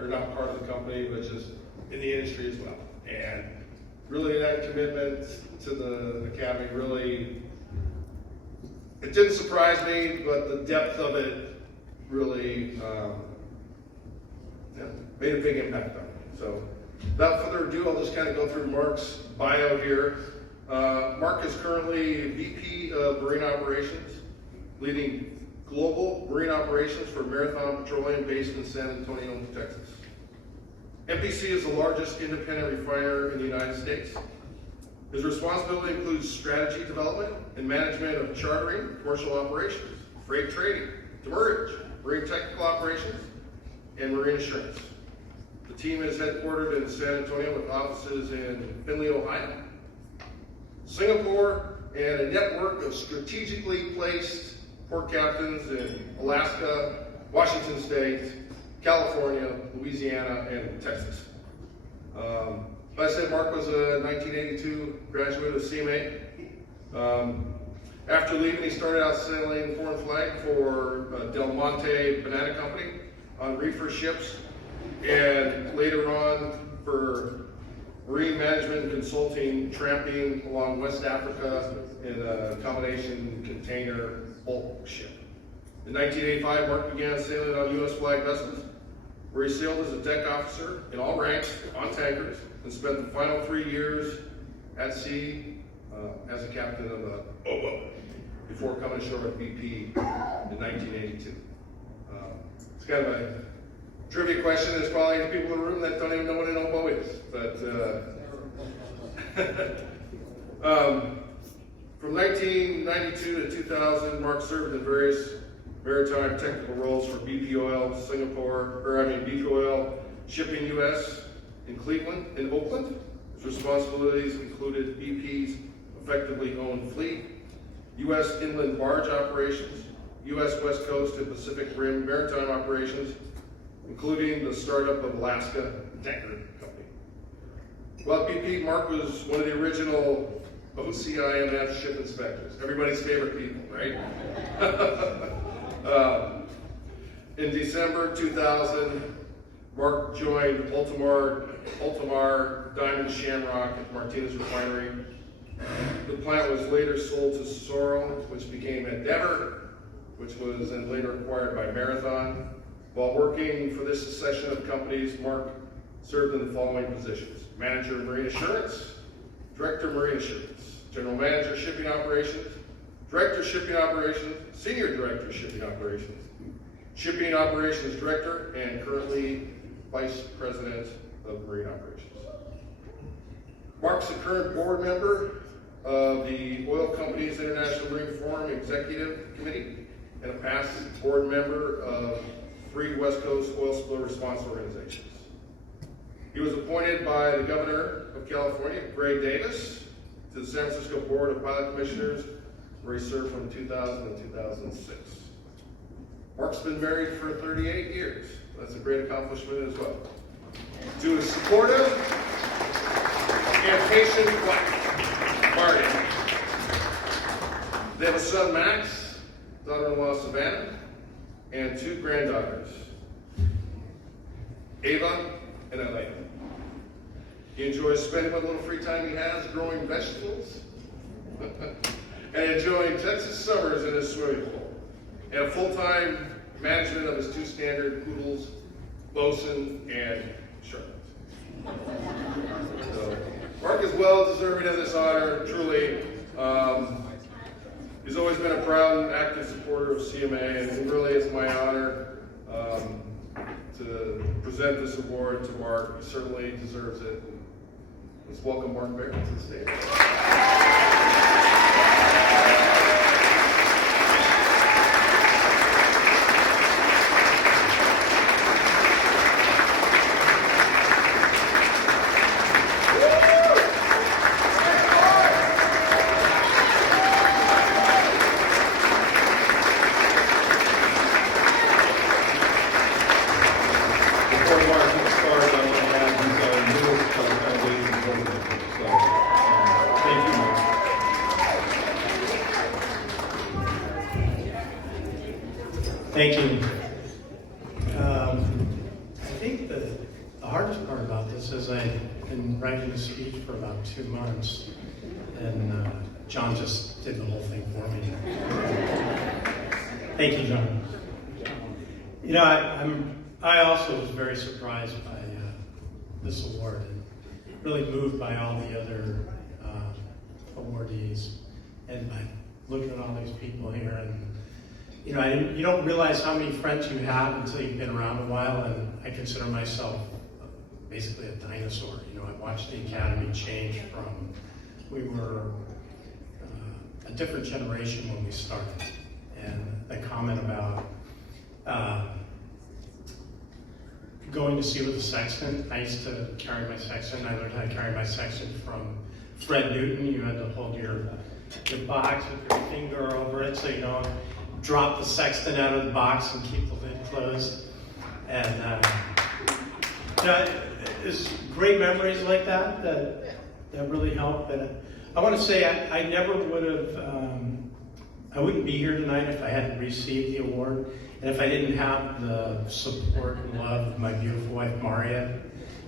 are not part of the company, but just in the industry as well. And really that commitment to the Academy really, it didn't surprise me, but the depth of it really made a big impact on me. So without further ado, I'll just kind of go through Mark's bio here. Mark is currently VP of Marine Operations, leading global marine operations for Marathon Petroleum based in San Antonio, Texas. MPC is the largest independent refiner in the United States. His responsibility includes strategy development and management of chartering, commercial operations, freight trading, demurrage, marine technical operations, and marine assurance. The team is headquartered in San Antonio with offices in Findlay, Ohio, Singapore, and a network of strategically placed port captains in Alaska, Washington State, California, Louisiana, and Texas. Like I said, Mark was a 1982 graduate of CMA. After leaving, he started out sailing foreign flag for Del Monte Banana Company on reefer ships, and later on for marine management and consulting, tramping along West Africa in a combination container bulk ship. In 1985, Mark began sailing on U.S. flag vessels, where he sailed as a deck officer in all ranks on tankers, and spent the final 3 years at sea as a captain of the Oboe, before coming ashore at BP in 1982. It's kind of a trivia question. There's probably people in the room that don't even know what an Oboe is, but from 1992 to 2000, Mark served in various maritime technical roles for BP Oil BP Oil Shipping US in Cleveland and Oakland. His responsibilities included BP's effectively owned fleet, US inland barge operations, US West Coast and Pacific Rim maritime operations, including the startup of Alaska Tanker Company. While at BP, Mark was one of the original OCIMF ship inspectors. Everybody's favorite people, right? In December 2000, Mark joined Ultramar Diamond Shamrock at Martinez Refinery. The plant was later sold to Tesoro, which became Endeavor, which was then later acquired by Marathon. While working for this succession of companies, Mark served in the following positions: Manager of Marine Assurance, Director of Marine Assurance, General Manager Shipping Operations, Director of Shipping Operations, Senior Director of Shipping Operations, Shipping Operations Director, and currently Vice President of Marine Operations. Mark's a current board member of the Oil Companies International Marine Forum Executive Committee and a past board member of 3 West Coast oil spill response organizations. He was appointed by the Governor of California, Greg Davis, to the San Francisco Board of Pilot Commissioners, where he served from 2000 to 2006. Mark's been married for 38 years. That's a great accomplishment as well. To his supportive and patient wife, Marty. They have a son, Max, daughter-in-law, Savannah, and 2 granddaughters, Ava and Elena. He enjoys spending what little free time he has growing vegetables and enjoying Texas summers in his swimming pool, and a full-time management of his 2 standard poodles, Bosun and Charlotte. So, Mark is well deserving of this honor, truly. He's always been a proud and active supporter of CMA, and it really is my honor to present this award to Mark. He certainly deserves it. Let's welcome Mark Barrett to the stage. Thank you. I think the hardest part about this is I've been writing a speech for about 2 months, and John just did the whole thing for me. Thank you, John. You know, I also was very surprised by this award, and really moved by all the other awardees, and by looking at all these people here. And you know, you don't realize how many friends you have until you've been around a while, and I consider myself basically a dinosaur. You know, I watched the Academy change from, we were a different generation when we started. And the comment about going to sea with a sextant. I used to carry my sextant. I learned how to carry my sextant from Fred Newton. You had to hold your box with your finger over it so you don't drop the sextant out of the box and keep the lid closed. And you know, it's great memories like that really help. And I want to say I never would have, I wouldn't be here tonight if I hadn't received the award, and if I didn't have the support and love of my beautiful wife, Maria,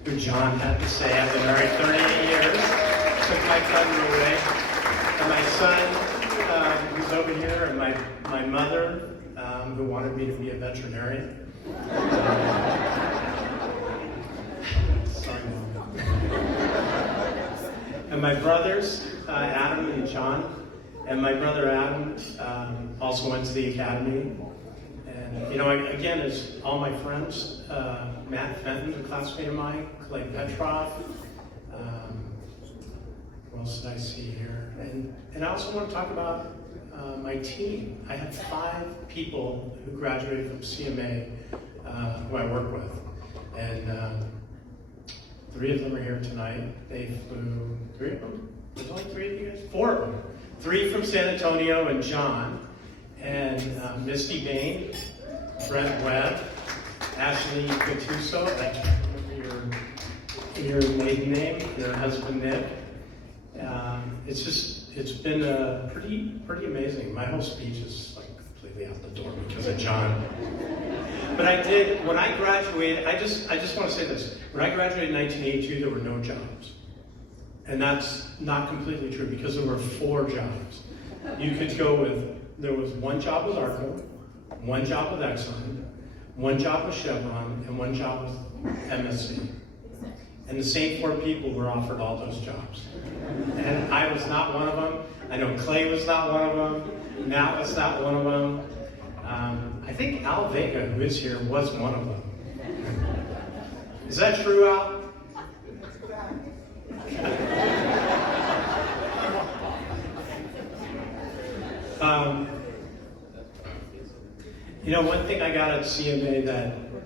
who John had to say I've been married 38 years, took my thunder away, and my son, who's over here, and my mother, who wanted me to be a veterinarian. Sorry, Mom. And my brothers, Adam and John. And my brother Adam also went to the Academy. And, you know, again, it's all my friends. Matt Fenton, a classmate of mine, Clay Petrov. Who else did I see here? And I also want to talk about my team. I had 5 people who graduated from CMA who I work with. And 3 of them are here tonight. They flew, 3 of them? There's only 3 of you guys? 4 of them. 3 from San Antonio and John, and Misty Bain, Brent Webb, Ashley Gattuso, I can't remember your maiden name, your husband Nick. It's been pretty amazing. My whole speech is like completely out the door because of John. But when I graduated, I just want to say this. When I graduated in 1982, there were no jobs. And that's not completely true because there were 4 jobs. You could go with, there was 1 job with Arco, 1 job with Exxon, 1 job with Chevron, and 1 job with MSC. And the same 4 people were offered all those jobs. And I was not one of them. I know Clay was not one of them. Matt was not one of them. I think Al Vega, who is here, was one of them. Is that true, Al? You know, one thing I got at CMA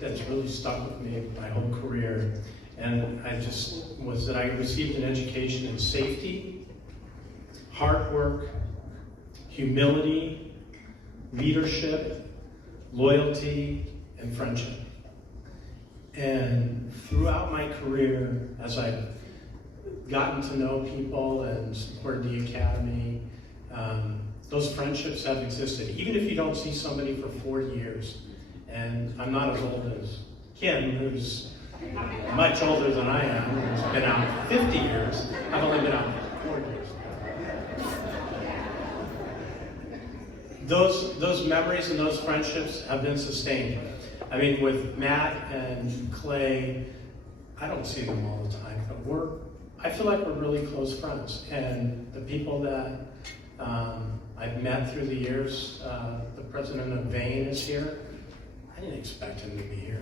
that's really stuck with me my whole career, and was that I received an education in safety, hard work, humility, leadership, loyalty, and friendship. And throughout my career, as I've gotten to know people and supported the Academy, those friendships have existed. Even if you don't see somebody for 4 years, and I'm not as old as Kim, who's much older than I am, who's been out 50 years, I've only been out 4 years. Those memories and those friendships have been sustained. I mean, with Matt and Clay, I don't see them all the time, but I feel like we're really close friends. And the people that I've met through the years, the president of Vane is here. I didn't expect him to be here.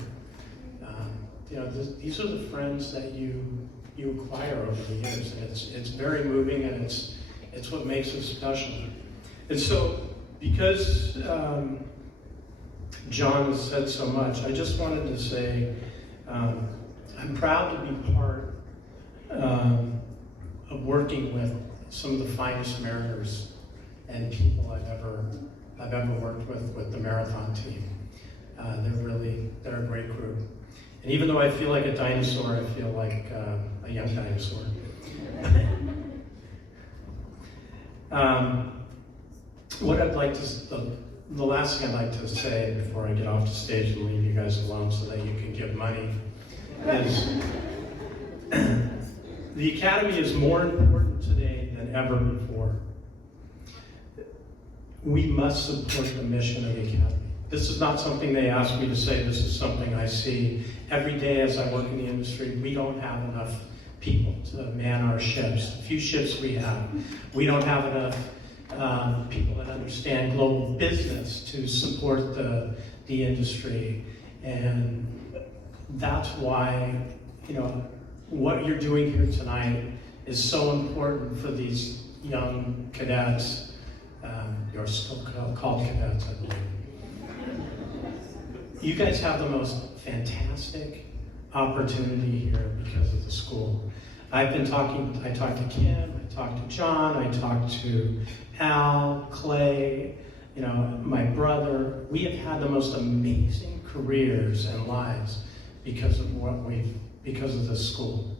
You know, these are the friends that you acquire over the years, and it's very moving, and it's what makes it special. And so, because John has said so much, I just wanted to say I'm proud to be part of working with some of the finest mariners and people I've ever worked with the marathon team. They're a great group. And even though I feel like a dinosaur, I feel like a young dinosaur. The last thing I'd like to say before I get off the stage and leave you guys alone so that you can give money is the Academy is more important today than ever before. We must support the mission of the Academy. This is not something they ask me to say, this is something I see every day as I work in the industry. We don't have enough people to man our ships. The few ships we have. We don't have enough people that understand global business to support the industry. And that's why, you know, what you're doing here tonight is so important for these young cadets. You're still called cadets, I believe. You guys have the most fantastic opportunity here because of the school. I talked to Kim, I talked to John, I talked to Al, Clay, you know, my brother. We have had the most amazing careers and lives because of this school.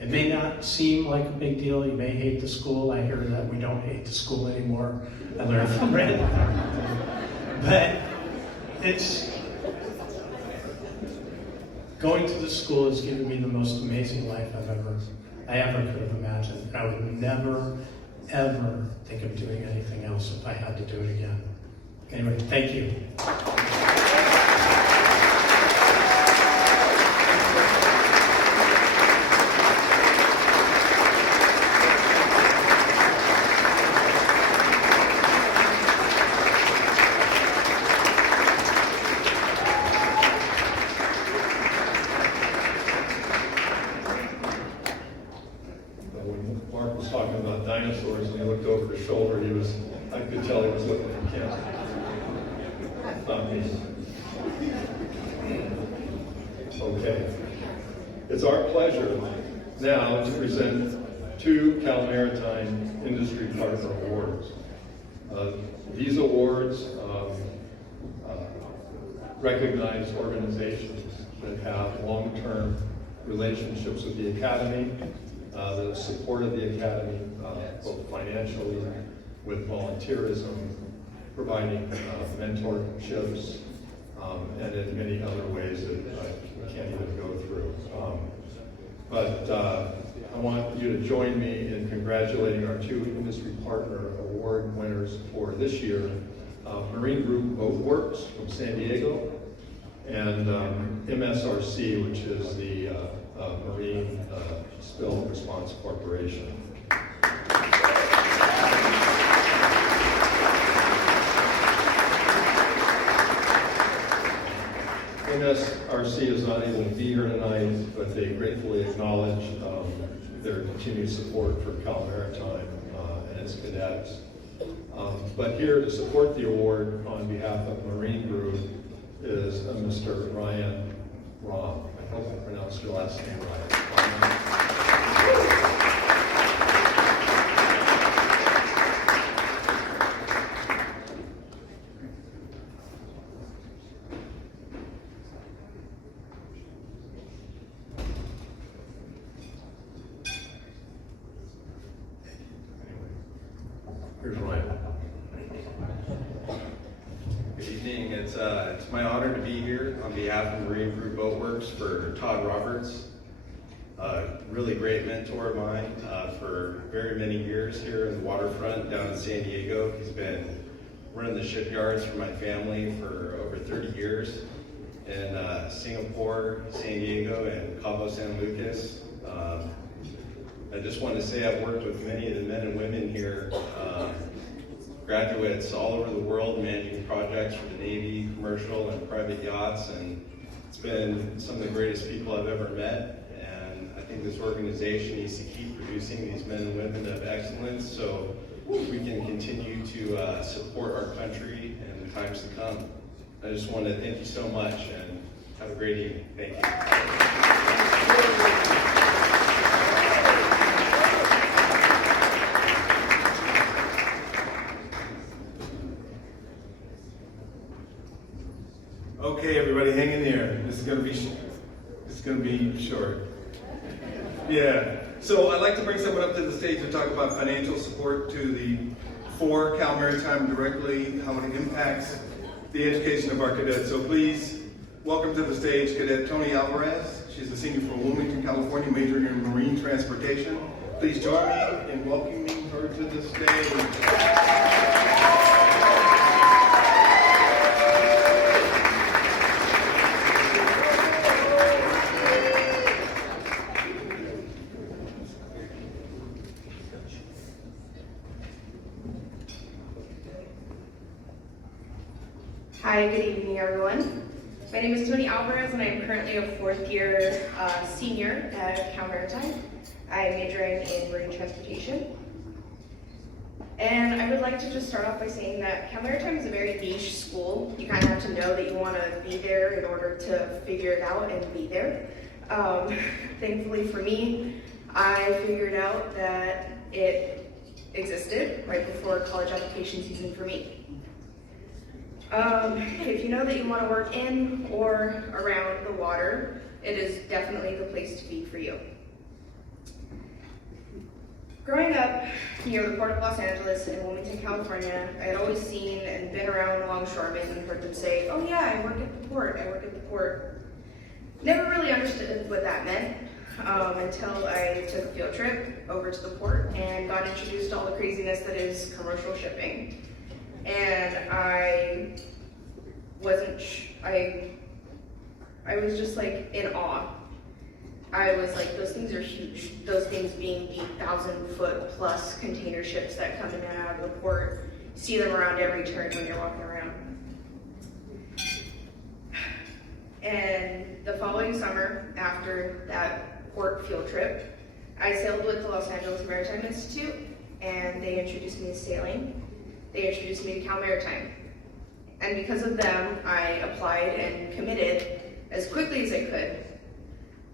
It may not seem like a big deal. You may hate the school. I hear that we don't hate the school anymore. I learned from Randy. But going to the school has given me the most amazing life I ever could have imagined. And I would never, ever think of doing anything else if I had to do it again. Anyway, thank you. Dinosaurs, and he looked over his shoulder. I could tell he was looking at Kim. Not me. Okay. It's our pleasure now to present 2 Cal Maritime Industry Partner Awards. These awards recognize organizations that have long-term relationships with the Academy, that have supported the Academy both financially, with volunteerism, providing mentorships, and in many other ways that we can't even go through. But I want you to join me in congratulating our 2 Industry Partner Award winners for this year, Marine Group Boat Works from San Diego, and MSRC, which is the Marine Spill Response Corporation. MSRC is not able to be here tonight, but they gratefully acknowledge their continued support for Cal Maritime and its cadets. But here to support the award on behalf of Marine Group is Mr. Ryan Rom. I hope I pronounced your last name right. Here's Ryan. Good evening. It's my honor to be here on behalf of Marine Group Boatworks for Todd Roberts, a really great mentor of mine for very many years here in the waterfront down in San Diego. He's been running the shipyards for my family for over 30 years in Singapore, San Diego, and Cabo San Lucas. I just want to say I've worked with many of the men and women here, graduates all over the world managing projects for the Navy, commercial and private yachts, and it's been some of the greatest people I've ever met. And I think this organization needs to keep producing these men and women of excellence so we can continue to support our country in the times to come. I just want to thank you so much and have a great evening. Thank you. Okay, everybody, hang in there. This is going to be short. Yeah. So I'd like to bring someone up to the stage to talk about financial support for Cal Maritime directly, how it impacts the education of our cadets. So please welcome to the stage Cadet Tony Alvarez. She's a senior from Wilmington, California, majoring in marine transportation. Please join me in welcoming her to the stage. Hi, good evening, everyone. My name is Tony Alvarez, and I am currently a fourth-year senior at Cal Maritime. I am majoring in marine transportation. And I would like to just start off by saying that Cal Maritime is a very niche school. You kind of have to know that you want to be there in order to figure it out and be there. Thankfully for me, I figured out that it existed right before college application season for me. If you know that you want to work in or around the water, it is definitely the place to be for you. Growing up near the Port of Los Angeles in Wilmington, California, I had always seen and been around longshoremen and heard them say, "Oh yeah, I work at the port, I work at the port." Never really understood what that meant until I took a field trip over to the port and got introduced to all the craziness that is commercial shipping. And I was just like in awe. I was like, those things are huge. Those things being the 1,000-foot plus container ships that come in and out of the port. See them around every turn when you're walking around. And the following summer, after that port field trip, I sailed with the Los Angeles Maritime Institute, and they introduced me to sailing. They introduced me to Cal Maritime. And because of them, I applied and committed as quickly as I could.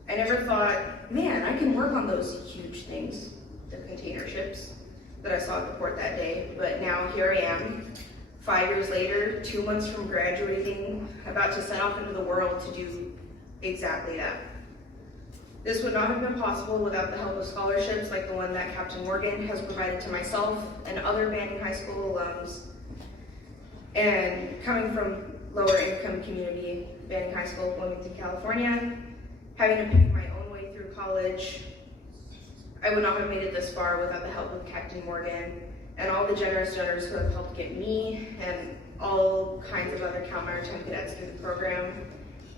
I never thought, man, I can work on those huge things, the container ships that I saw at the port that day. But now here I am, 5 years later, 2 months from graduating, about to set off into the world to do exactly that. This would not have been possible without the help of scholarships like the one that Captain Morgan has provided to myself and other Banning High School alums. And coming from lower income community, Banning High School, Wilmington, California, having to pick my own way through college, I would not have made it this far without the help of Captain Morgan and all the generous donors who have helped get me and all kinds of other Cal Maritime cadets through the program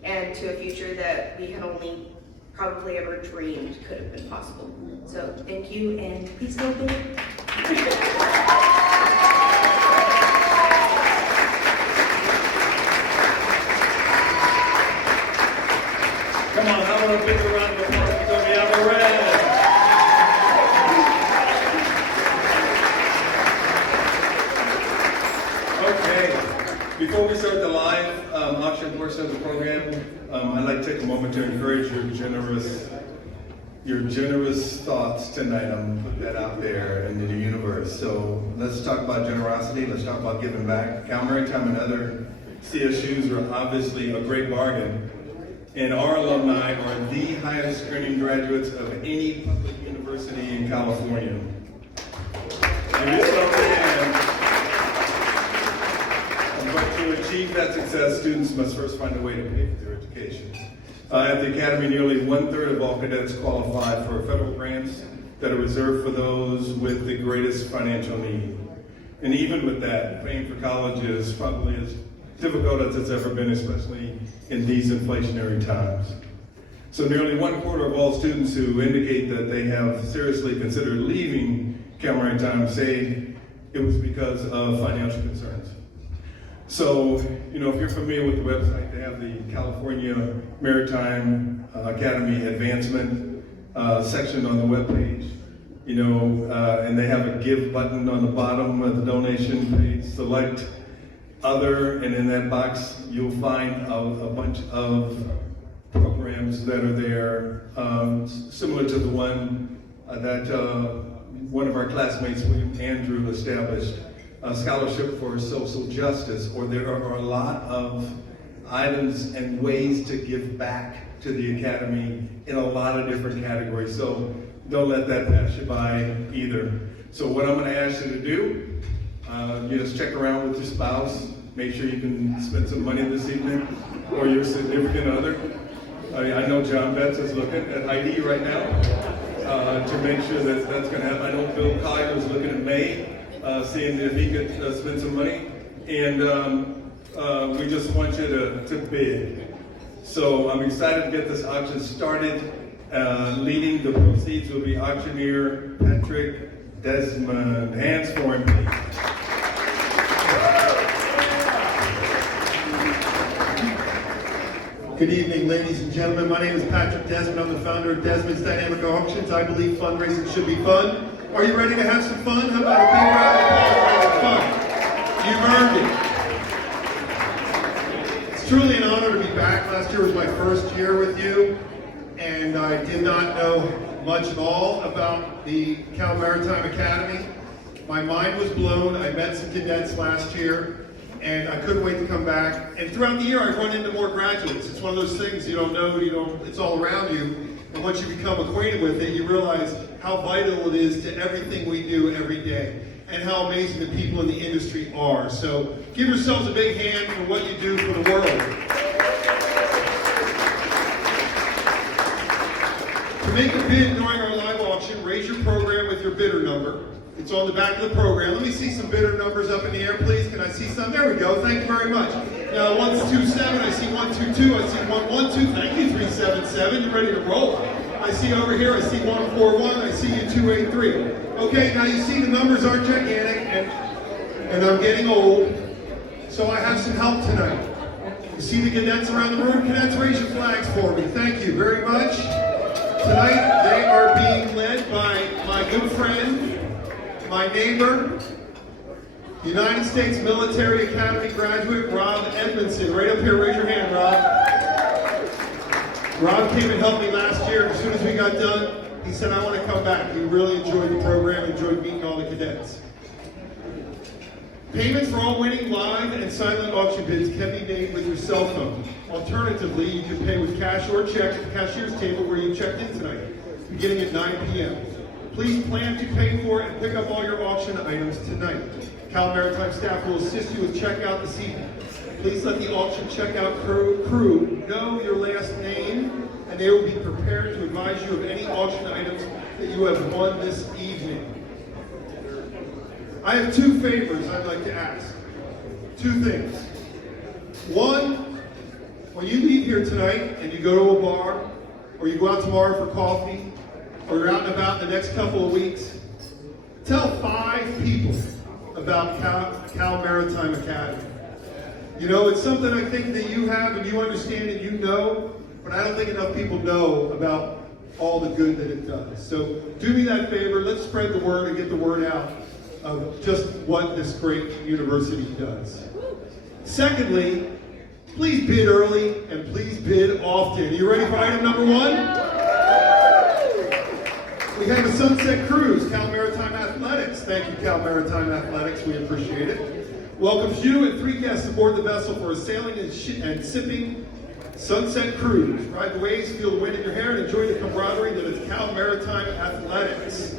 and to a future that we had only probably ever dreamed could have been possible. So thank you, and please go big. Come on, I want a big round of applause for Toby Alvarez. Okay, before we start the live auction portion of the program, I'd like to take a moment to encourage your generous thoughts tonight. I'm putting that out there into the universe. So let's talk about generosity. Let's talk about giving back. Cal Maritime and other CSUs are obviously a great bargain. And our alumni are the highest earning graduates of any public university in California. But to achieve that success, students must first find a way to pay for their education. At the Academy, nearly 1/3 of all cadets qualify for federal grants that are reserved for those with the greatest financial need. And even with that, paying for college is probably as difficult as it's ever been, especially in these inflationary times. So nearly 1/4 of all students who indicate that they have seriously considered leaving Cal Maritime say it was because of financial concerns. So, if you're familiar with the website, they have the California Maritime Academy Advancement section on the webpage, and they have a give button on the bottom of the donation page. Select other, and in that box you'll find a bunch of programs that are there, similar to the one that one of our classmates, William Andrew, established, a scholarship for social justice, or there are a lot of items and ways to give back to the Academy in a lot of different categories. So don't let that pass you by either. So what I'm going to ask you to do, just check around with your spouse, make sure you can spend some money this evening, or your significant other. I know John Betts is looking at Heidi right now to make sure that that's going to happen. I know Bill Collier is looking at May, seeing if he could spend some money. And we just want you to bid. So I'm excited to get this auction started. Leading the proceeds will be auctioneer Patrick Desmond. Hands for him, please. Good evening, ladies and gentlemen. My name is Patrick Desmond. I'm the founder of Desmond's Dynamic Auctions. I believe fundraising should be fun. Are you ready to have some fun? How about a big round of applause for having fun? You've earned it. It's truly an honor to be back. Last year was my first year with you, and I did not know much at all about the Cal Maritime Academy. My mind was blown. I met some cadets last year, and I couldn't wait to come back. And throughout the year, I've run into more graduates. It's one of those things you don't know, it's all around you. And once you become acquainted with it, you realize how vital it is to everything we do every day, and how amazing the people in the industry are. So give yourselves a big hand for what you do for the world. To make a bid during our live auction, raise your program with your bidder number. It's on the back of the program. Let me see some bidder numbers up in the air, please. Can I see some? There we go. Thank you very much. Now, 127, I see 122, I see 112. Thank you, 377. You ready to roll? I see over here, I see 141, I see you 283. Okay, now you see the numbers are gigantic, and I'm getting old, so I have some help tonight. You see the cadets around the room? Cadets, raise your flags for me. Thank you very much. Tonight, they are being led by my good friend, my neighbor, United States Military Academy graduate, Rob Edmondson. Right up here, raise your hand, Rob. Rob came and helped me last year. As soon as we got done, he said, I want to come back. He really enjoyed the program, enjoyed meeting all the cadets. Payments for all winning live and silent auction bids can be made with your cell phone. Alternatively, you can pay with cash or check at the cashier's table where you checked in tonight, beginning at 9 p.m. Please plan to pay for and pick up all your auction items tonight. Cal Maritime staff will assist you with checkout this evening. Please let the auction checkout crew know your last name, and they will be prepared to advise you of any auction items that you have won this evening. I have two favors I'd like to ask. Two things. One, when you leave here tonight and you go to a bar or you go out tomorrow for coffee, or you're out and about the next couple of weeks, tell 5 people about Cal Maritime Academy. You know, it's something I think that you have and you understand and you know, but I don't think enough people know about all the good that it does. So do me that favor, let's spread the word and get the word out of just what this great university does. Secondly, please bid early and please bid often. Are you ready for item number 1? We have a sunset cruise, Cal Maritime Athletics. Thank you, Cal Maritime Athletics. We appreciate it. Welcomes you and 3 guests aboard the vessel for a sailing and sipping sunset cruise. Ride the waves, feel the wind in your hair, and enjoy the camaraderie that is Cal Maritime Athletics.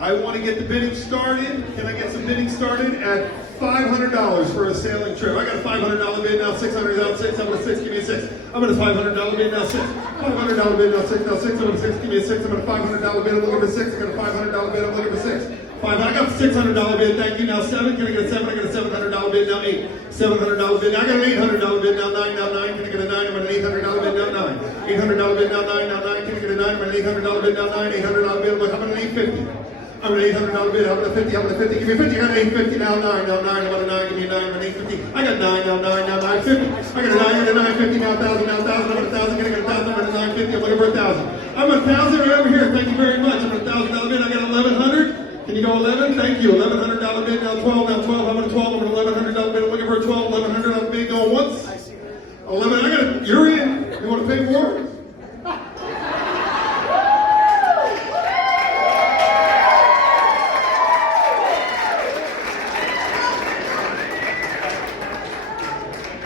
I want to get the bidding started. Can I get some bidding started at $500 for a sailing trip? I got a $500 bid now, $600 now, 6, I'm gonna 6, give me a 6. I'm gonna $500 bid now, 6. $500 bid now, 6, now 6, I'm gonna 6, give me a 6. I'm gonna $500 bid, I'm looking for 6. I got a $500 bid, I'm looking for 6. I got a $600 bid, thank you, now 7. Can I get a 7? I got a $700 bid, now 8. $700 bid, I got an $800 bid, now 9, now 9. Can I get a 9? I'm at an $800 bid, now 9. $800 bid, now 9, now 9. Can I get a 9? I'm at an $800 bid, now 9. $800 bid, look, I'm at an $850. I'm at an $800 bid, I'm at a 50, I'm at a 50, give me a 50, I got an 850, now 9, now 9, I'm at a 9, give me a 9, I'm at an 850, I got 9, now 9, now 950, I got a 9, I got a 950, now 1,000, now 1,000, I'm at 1,000, can I get a 1,000, I'm at a 950, I'm looking for 1,000. I'm at 1,000 right over here, thank you very much, I'm at a $1,000 bid, I got 1,100, can you go 11? Thank you, $1,100 bid, now 12, now 12, I'm at a 12, I'm at $1,100 bid, I'm looking for a 12, $1,100 bid, going once, 11, I got it, you're in, you want to pay more?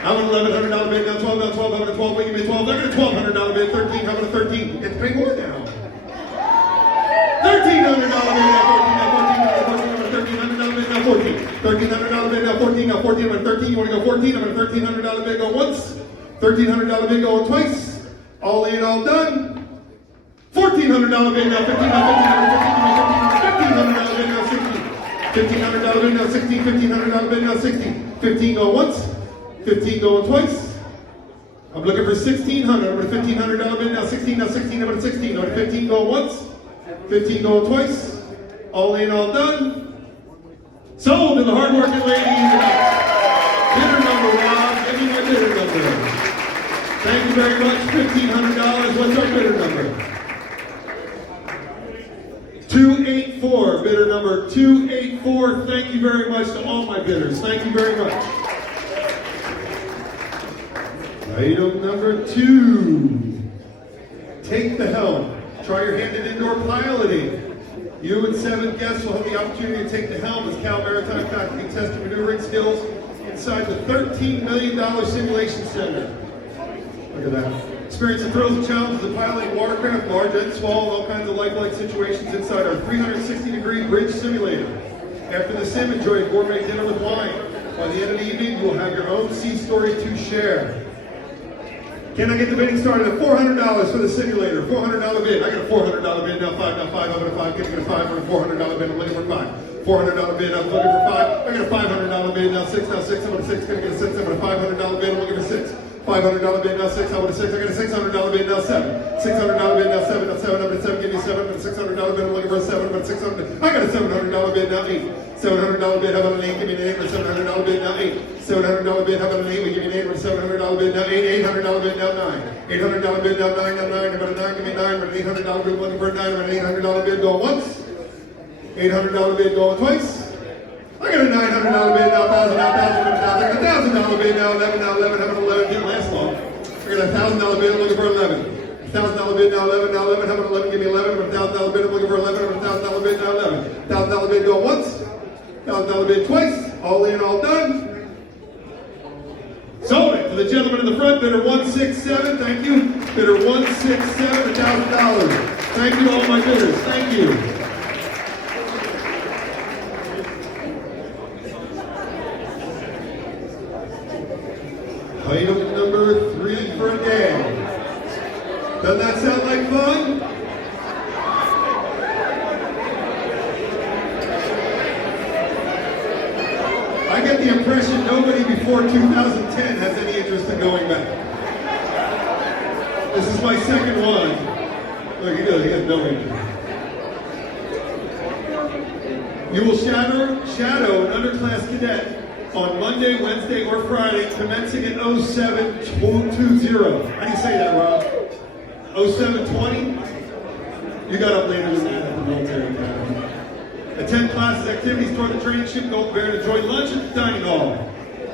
I'm at $1,100 bid, now 12, now 12, I'm at a 12, give me a 12, I got a $1,200 bid, 13, I'm at a 13, get to pay more now. $1,300 bid, now 14, now 14, now 14, I'm at a $1,300 bid, now 14. $1,300 bid, now 14, now 14, I'm at 13, you want to go 14, I'm at a $1,300 bid, go once. $1,300 bid, going twice. All in, all done. $1,400 bid, now 15, now 15, now 15, $1,500 bid, now 16. $1,500 bid, now 16, $1,500 bid, now 16. 15 go once. 15 going twice. I'm looking for 1,600. I'm at a $1,500 bid, now 16, now 16, I'm at a 16. I'm at a 15 going once. 15 going twice. All in, all done. Sold to the hardworking ladies. Bidder number, Rob. Give me my bidder number. Thank you very much. $1,500. What's our bidder number? 284. Bidder number 284. Thank you very much to all my bidders. Thank you very much. Item number 2. Take the helm. Try your hand at indoor piloting. You and 7 guests will have the opportunity to take the helm as Cal Maritime faculty test your maneuvering skills inside the $13 million simulation center. Look at that. Experience the thrills and challenges of piloting watercraft, large and small, and all kinds of lifelike situations inside our 360-degree bridge simulator. After the sim, enjoy a gourmet dinner with wine. By the end of the evening, you will have your own sea story to share. Can I get the bidding started at $400 for the simulator? $400 bid. I got a $400 bid, now 5, now 5, I'm at a 5. Can I get a 5 for a $400 bid? I'm looking for 5. $400 bid, I'm looking for 5. I got a $500 bid, now 6, now 6, I'm at a 6. Can I get a 6? I'm at a $500 bid, I'm looking for 6. $500 bid, now 6, I'm at a 6. I got a $600 bid, now 7. $600 bid, now 7, now 7, I'm at a 7. Give me a 7. I'm at a $600 bid, I'm looking for a 7. I'm at a 600. I got a $700 bid, now 8. $700 bid, how about an 8? Give me an 8 with a $700 bid, now 8. $700 bid, how about an 8? Give me an 8 with a $700 bid, now 8. $800 bid, now 9. $800 bid, now 9, now 9. How about a 9? Give me a 9 with an $800 bid, looking for a 9. I'm at an $800 bid, going once. $800 bid, going twice. I got a $900 bid, now 1,000, now 1,000, I got a $1,000 bid, now 11, now 11. How about 11? Didn't last long. I got a $1,000 bid, I'm looking for 11. $1,000 bid, now 11, now 11. How about 11? Give me 11. I'm at $1,000 bid, I'm looking for 11. I'm at $1,000 bid, now 11. $1,000 bid, go once. $1,000 bid twice. All in, all done. Sold it to the gentleman in the front, bidder 167. Thank you. Bidder 167, $1,000. Thank you to all my bidders. Thank you. Item number 3 for a day. Doesn't that sound like fun? I get the impression nobody before 2010 has any interest in going back. This is my second one. Look, he has no interest. You will shadow an underclass cadet on Monday, Wednesday, or Friday, commencing at 0720. How do you say that, Rob? 0720? You got up later than that at the military academy. Attend classes, activities toward the training ship, go prepare to enjoy lunch at the dining hall.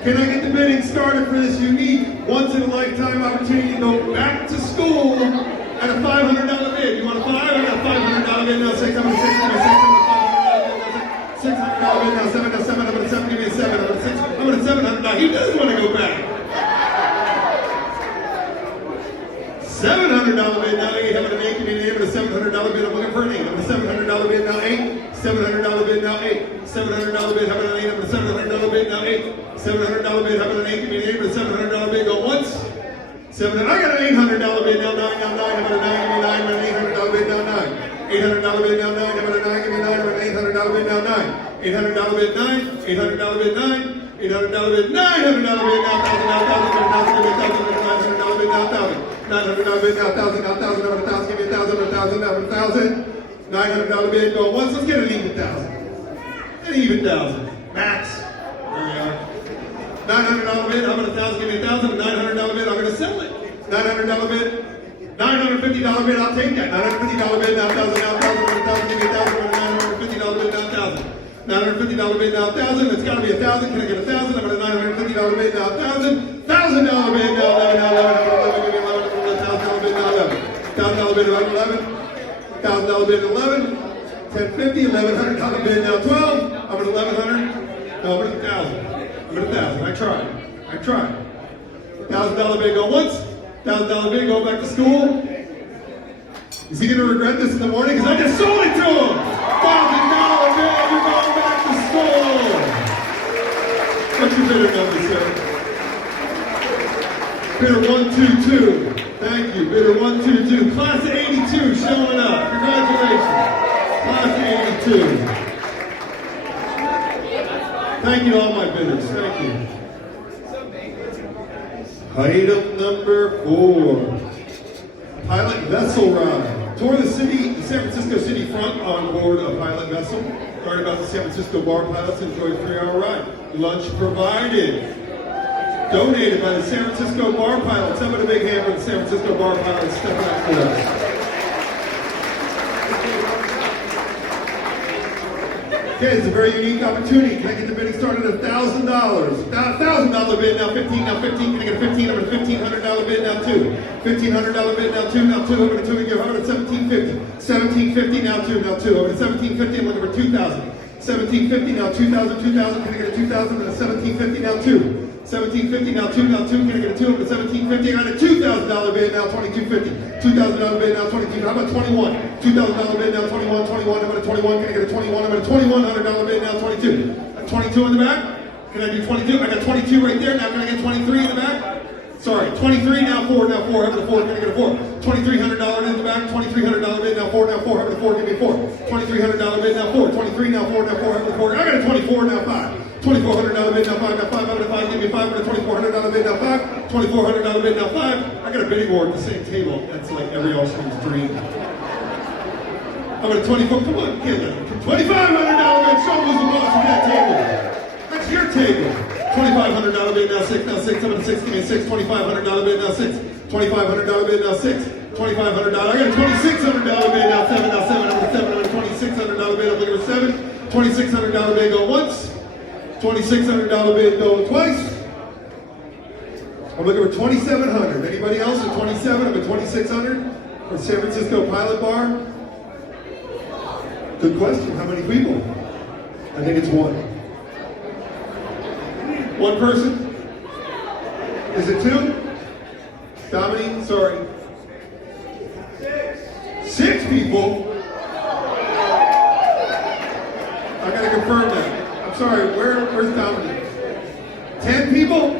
Can I get the bidding started for this unique, once-in-a-lifetime opportunity to go back to school at a $500 bid? You want a $5? I got a $500 bid now, 6, I'm going to 6, I'm going to 6, $600 bid now, 7, now 7, I'm going to 7, give me a 7, I'm going to 6, I'm going to 700 now. He does want to go back. $700 bid now, 8, I'm going to 8, give me an 8, I'm going to $700 bid, I'm looking for an 8, I'm going to $700 bid now, 8, $700 bid now, 8, $700 bid, how about an 8, I'm going to $700 bid now, 8, $700 bid, how about an 8, give me an 8, I'm going to $700 bid, go once, 700, I got an $800 bid now, 9, now 9, how about a 9, give me a 9, I'm going to $800 bid now, 9, $800 bid now, 9, how about a 9, give me a 9, I'm going to $800 bid now, 9, $800 bid 9, $800 bid 9, $800 bid, $900 bid now, $1,000 now, $1,000 bid now, $1,000 $900 bid now, 1,000 now, 1,000 now, 1,000, give me 1,000, 1,000 now, 1,000, $900 bid, go once, let's get an even 1,000. An even 1,000. Max. There we are. $900 bid, how about 1,000, give me 1,000, $900 bid, I'm going to sell it. $900 bid, $950 bid, I'll take that. $950 bid, now 1,000, now 1,000, 1,000, give me 1,000, $950 bid, now 1,000. $950 bid, now 1,000, it's got to be 1,000, can I get 1,000? I'm going to $950 bid, now 1,000. $1,000 bid, now 11, give me 11, $1,000 bid, now 11. $1,000 bid, about 11. $1,000 bid, 11. $1,050, $1,100 bid, now 12. I'm at 1,100. No, I'm at 1,000. I'm at 1,000. I tried. $1,000 bid, go once. $1,000 bid, go back to school. Is he going to regret this in the morning? Because I just sold it to him. $1,000 bid, you're going back to school. What's your bidder number, sir? Bidder 122. Thank you. Bidder 122. Class of 82 showing up. Congratulations. Class of 82. Thank you to all my bidders. Thank you. Item number 4. Pilot vessel ride. Tour the city, the San Francisco city front on board a pilot vessel. Learn about the San Francisco bar pilots and enjoy a 3-hour ride. Lunch provided. Donated by the San Francisco bar pilots. How about a big hand for the San Francisco bar pilots stepping up for us? Okay, it's a very unique opportunity. Can I get the bidding started at $1,000? $1,000 bid, now 15, now 15. Can I get a 15? I'm at a $1,500 bid, now 2. $1,500 bid, now 2, now 2. I'm at a 2, and you're at $1,750. $1,750, now 2, now 2. I'm at a $1,750, I'm looking for $2,000. $1,750, now 2,000, 2,000. Can I get a $2,000? And a $1,750, now 2. $1,750, now 2, now 2. Can I get a 2? I'm at a $1,750. I got a $2,000 bid, now $2,250. $2,000 bid, now 22. How about 21? $2,000 bid, now 21. 21. I'm at a 21. Can I get a 21? I'm at a $2,100 bid, now 22. 22 in the back. Can I do 22? I got 22 right there. Now can I get 23 in the back? Sorry, 23, now 4, now 4. How about a 4? Can I get a 4? $2,300 in the back. $2,300 bid, now 4, now 4. How about a 4? Give me a 4. $2,300 bid, now 4. 23, now 4, now 4. How about a 4? I got a 24, now 5. $2,400 bid, now 5, now 5. How about a 5? Give me a 5. How about a $2,400 bid, now 5. $2,400 bid, now 5. I got a bidding war at the same table. That's like every Austrian's dream. How about a 24? Come on, get it. $2,500 bid. Show who's the boss of that table. That's your table. $2,500 bid, now 6, now 6. I'm at a 6, give me a 6. $2,500 bid, now 6. $2,500 bid, now 6. $2,500. I got a $2,600 bid, now 7, now 7. I'm at a 7. I'm at a $2,600 bid. I'm looking for 7. $2,600 bid, go once. $2,600 bid, go twice. I'm looking for $2,700. Anybody else at 27? I'm at $2,600 for San Francisco Pilot Bar. Good question. How many people? I think it's one. One person? Is it 2? Dominique, sorry. 6 people? I gotta confirm that. I'm sorry, where's Dominique? 10 people?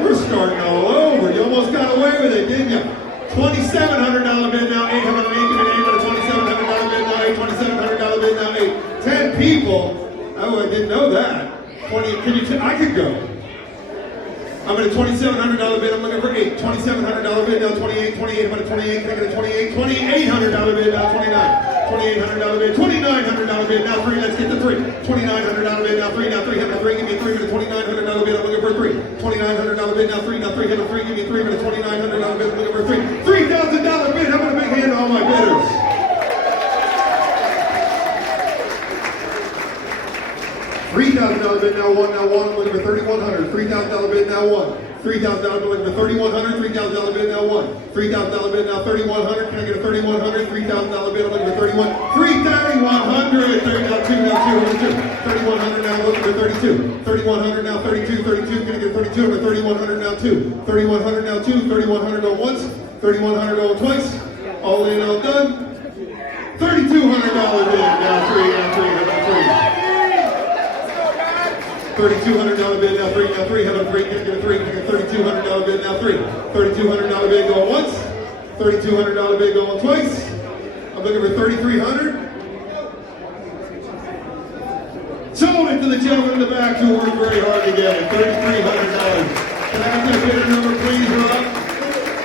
We're starting all over. You almost got away with it, didn't you? $2,700 bid, now 8. How about an 8? Give me an 8. But a $2,700 bid, now 8. $2,700 bid, now 8. 10 people? Oh, I didn't know that. 20. Can you? I could go. I'm at a $2,700 bid. I'm looking for 8. $2,700 bid now 28. 28. I'm at a 28. Can I get a 28? $2,800 bid now 29. $2,800 bid. $2,900 bid now 3. Let's get the 3. $2,900 bid now 3. Now 3. Have a 3. Give me a 3. With a $2,900 bid. I'm looking for a 3. $2,900 bid now 3. Now 3. Have a 3. Give me a 3. With a $2,900 bid. I'm looking for a 3. $3,000 bid. How about a big hand to all my bidders? $3,000 bid now 1. Now 1. I'm looking for $3,100. $3,000 bid now 1. $3,000 bid looking for $3,100. $3,000 bid now 1. $3,000 bid now $3,100. Can I get a $3,100? $3,000 bid. I'm looking for $3,100. $3,100. Now 2. Now 2. $3,100 now. I'm looking for $32. $3,100 now. $32. $32. Can I get $32? I'm at $3,100 now 2. $3,100 now 2. $3,100 going once. $3,100 going twice. All in, all done. $3,200 bid now 3. Now 3. How about 3? $3,200 bid now 3. Now 3. How about 3? Can I get a 3? Can I get a $3,200 bid now 3? $3,200 bid going once. $3,200 bid going twice. I'm looking for $3,300. Sold it to the gentleman in the back who worked very hard to get it. $3,300. Can I have that bidder number, please, Rob?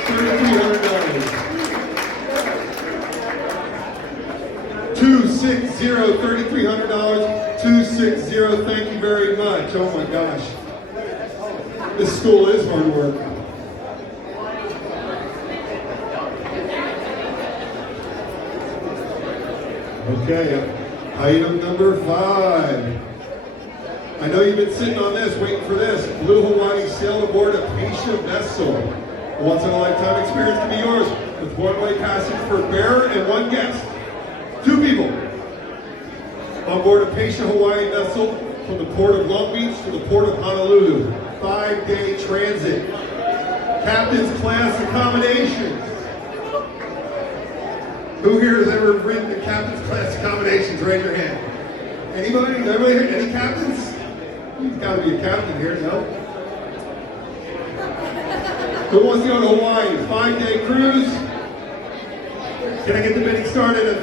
$3,300. 260, $3,300. 260, thank you very much. Oh my gosh. This school is hard work. Okay, item number 5. I know you've been sitting on this, waiting for this. Blue Hawaii sailed aboard a Pasha vessel. Once in a lifetime experience can be yours with one-way passage for a bearer and 1 guest. 2 people. On board a Pasha Hawaii vessel from the port of Long Beach to the port of Honolulu. 5-day transit. Captain's class accommodations. Who here has ever ridden the captain's class accommodations? Raise your hand. Anybody? Nobody here? Any captains? You've got to be a captain here, no? Who wants to go to Hawaii? 5-day cruise. Can I get the bidding started at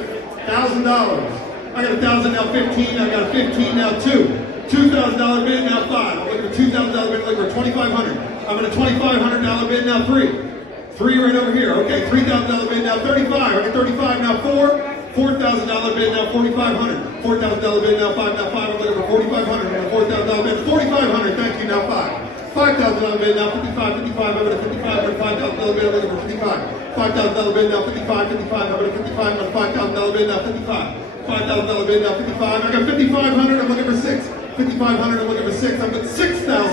$1,000? I got $1,000 now 15. I got a 15 now 2. $2,000 bid now 5. I'm looking for $2,000 bid. Looking for $2,500. I'm at a $2,500 bid now 3. 3 right over here. Okay, $3,000 bid now 35. I got 35 now 4. $4,000 bid now 4,500. $4,000 bid now 5. Now 5. I'm looking for $4,500. I'm at a $4,000 bid 4,500. Thank you. Now 5. $5,000 bid now 55. 55. I'm at a 55. I'm at a $5,000 bid. I'm looking for 55. $5,000 bid now 55. 55. I'm at a 55. I'm at a $5,000 bid now 55. $5,000 bid now 55. I got 5,500. I'm looking for 6. 5,500. I'm looking for 6. I'm at $6,000 now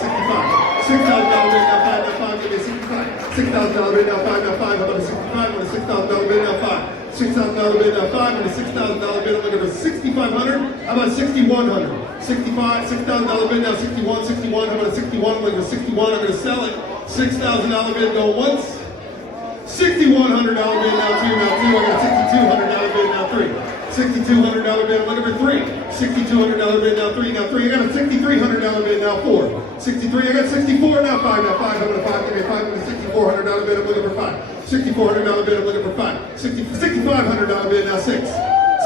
65. $6,000 bid now 5. Now 5. Give me 65. $6,000 bid now 5. Now 5. I'm at a 65. I'm at a $6,000 bid now 5. $6,000 bid now 5. I'm at a $6,000 bid. I'm looking for 6,500. How about 6,100? 65. $6,000 bid now 61. 61. How about a 61? I'm looking for 61. I'm going to sell it. $6,000 bid go once. $6,100 bid now 2. Now 2. I got $6,200 bid now 3. $6,200 bid. I'm looking for 3. $6,200 bid now 3. Now 3. I got a $6,300 bid now 4. 63. I got 64 now 5. Now 5. I'm going to 5. Give me a 5. I'm going to $6,400 bid. I'm looking for 5. $6,400 bid. I'm looking for 5. $6,500 bid now 6.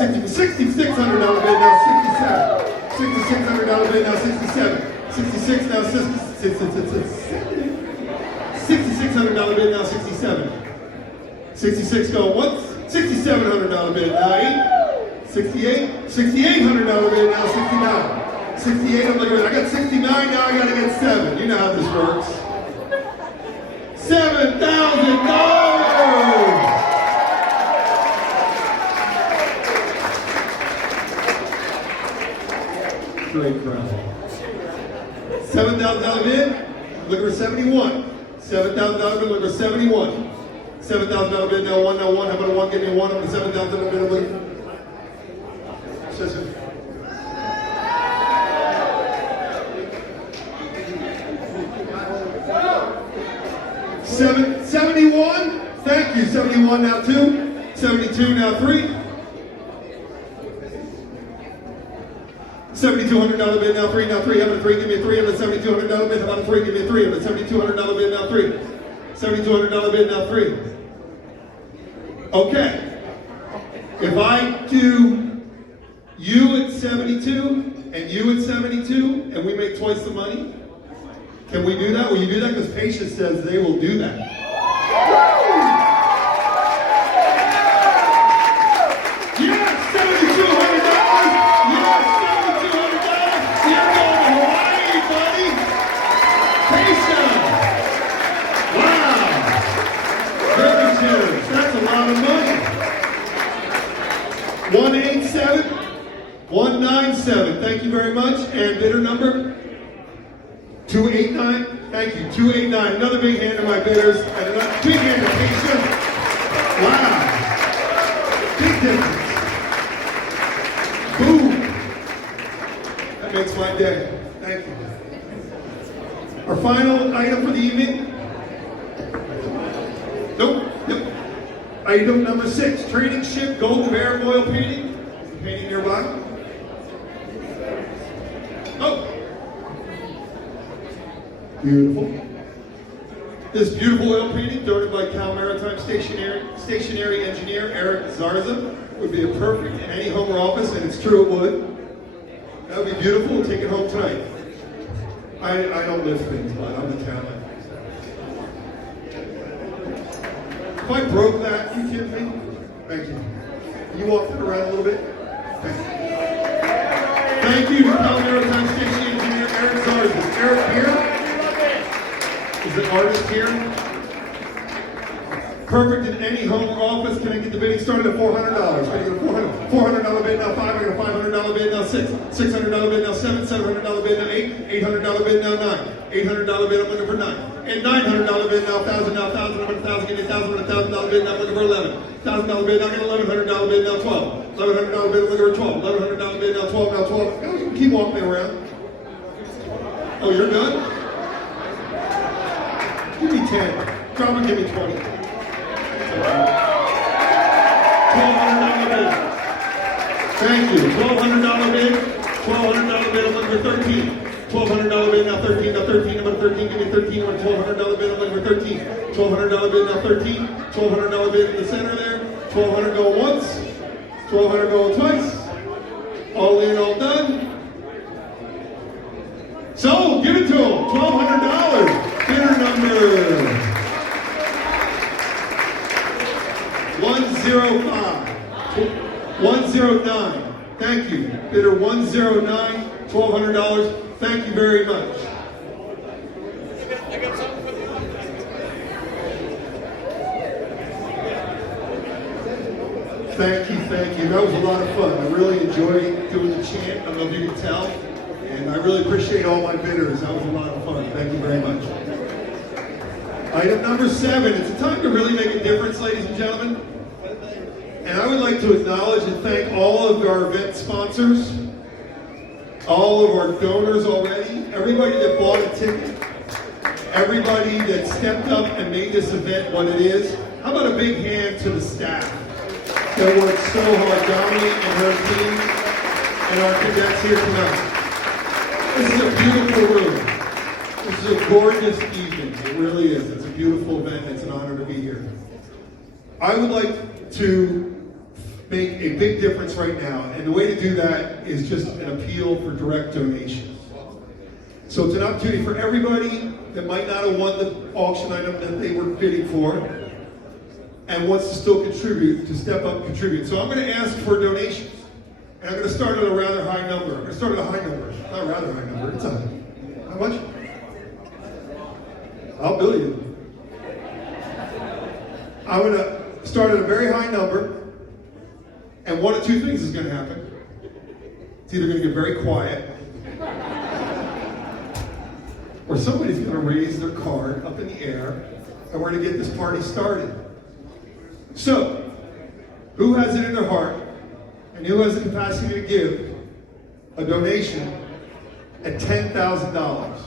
$6,600 bid now 67. $6,600 bid now 67. 66 now 6600 bid now 67. 66 go once. $6,700 bid now 8. 68. $6,800 bid now 69. 68. I'm looking at. I got 69 now. I got to get 7. You know how this works. $7,000. Great crowd. $7,000 bid. Looking for 71. $7,000 bid. Looking for 71. $7,000 bid now 1. Now 1. How about a 1? Give me a 1. I'm at $7,000 bid. I'm looking. $71. Thank you. 71 now 2. 72 now 3. $7,200 bid now 3. Now 3. How about a 3? Give me a 3. I'm at $7,200 bid. How about a 3? Give me a 3. I'm at $7,200 bid now 3. $7,200 bid now 3. Okay. If I do you at 72 and you at 72 and we make twice the money, Can we do that? Will you do that? Because Patience says they will do that. Yes, $7,200. Yes, $7,200. You're going to Hawaii, buddy. Patience. Wow. Very generous. That's a lot of money. 187-197. Thank you very much. And bidder number 289. Thank you. 289. Another big hand to my bidders. And another big hand to Patience. Wow. Big difference. Boom. That makes my day. Thank you. Our final item for the evening. Nope. Item number 6. Training ship Golden Bear oil painting. Painting nearby. Oh. Beautiful. This beautiful oil painting, donated by Cal Maritime stationary engineer Eric Zarza, would be a perfect in any home or office, and it's true it would. That would be beautiful. We'll take it home tonight. I don't lift things, but I'm the talent. If I broke that, you kidding me? Thank you. Can you walk that around a little bit? Thank you. Thank you to Cal Maritime Station Engineer Eric Zarza. Is Eric here? Is the artist here? Perfect in any home or office. Can I get the bidding started at $400? Can I get a $400 bid now? $5. I got a $500 bid now. $600 bid now. $700 bid now. $800 bid now. $9. $800 bid. I'm looking for $9. And $900 bid now. $1,000 now. $1,000. I'm $1,000. Give me $1,000. $1,000 bid now. I'm looking for $11. $1,000 bid now. I got $1,100 bid now. $12. $1,100 bid. I'm looking for $12. $1,100 bid now. $12. Now $12. Oh, you can keep walking around. Oh, you're done? Give me 10. Drop and give me 20. $1,200 bid. Thank you. $1,200 bid. $1,200 bid. I'm looking for 13. $1,200 bid now. 13. Now 13. Number 13. Give me 13. $1,200 bid. I'm looking for 13. $1,200 bid now. 13. $1,200 bid in the center there. $1,200 going once. $1,200 going twice. All in, all done. So give it to them. $1,200. Bidder number 105. 109. Thank you. Bidder 109. $1,200. Thank you very much. Thank you. That was a lot of fun. I really enjoyed doing the chant. I don't know if you can tell. And I really appreciate all my bidders. That was a lot of fun. Thank you very much. Item number 7. It's a time to really make a difference, ladies and gentlemen. And I would like to acknowledge and thank all of our event sponsors, all of our donors already, everybody that bought a ticket, everybody that stepped up and made this event what it is. How about a big hand to the staff that worked so hard, Dominique and her team, and our cadets here tonight. This is a beautiful room. This is a gorgeous evening. It really is. It's a beautiful event. It's an honor to be here. I would like to make a big difference right now, and the way to do that is just an appeal for direct donations. So it's an opportunity for everybody that might not have won the auction item that they were bidding for and wants to still contribute, to step up and contribute. So I'm going to ask for donations. And I'm going to start at a rather high number. I'm going to start at a high number. Not a rather high number. It's a high. How much? I'll bill you. I'm going to start at a very high number. And one of two things is going to happen. It's either going to get very quiet, or somebody's going to raise their card up in the air, and we're going to get this party started. So, who has it in their heart, and who has the capacity to give a donation at $10,000?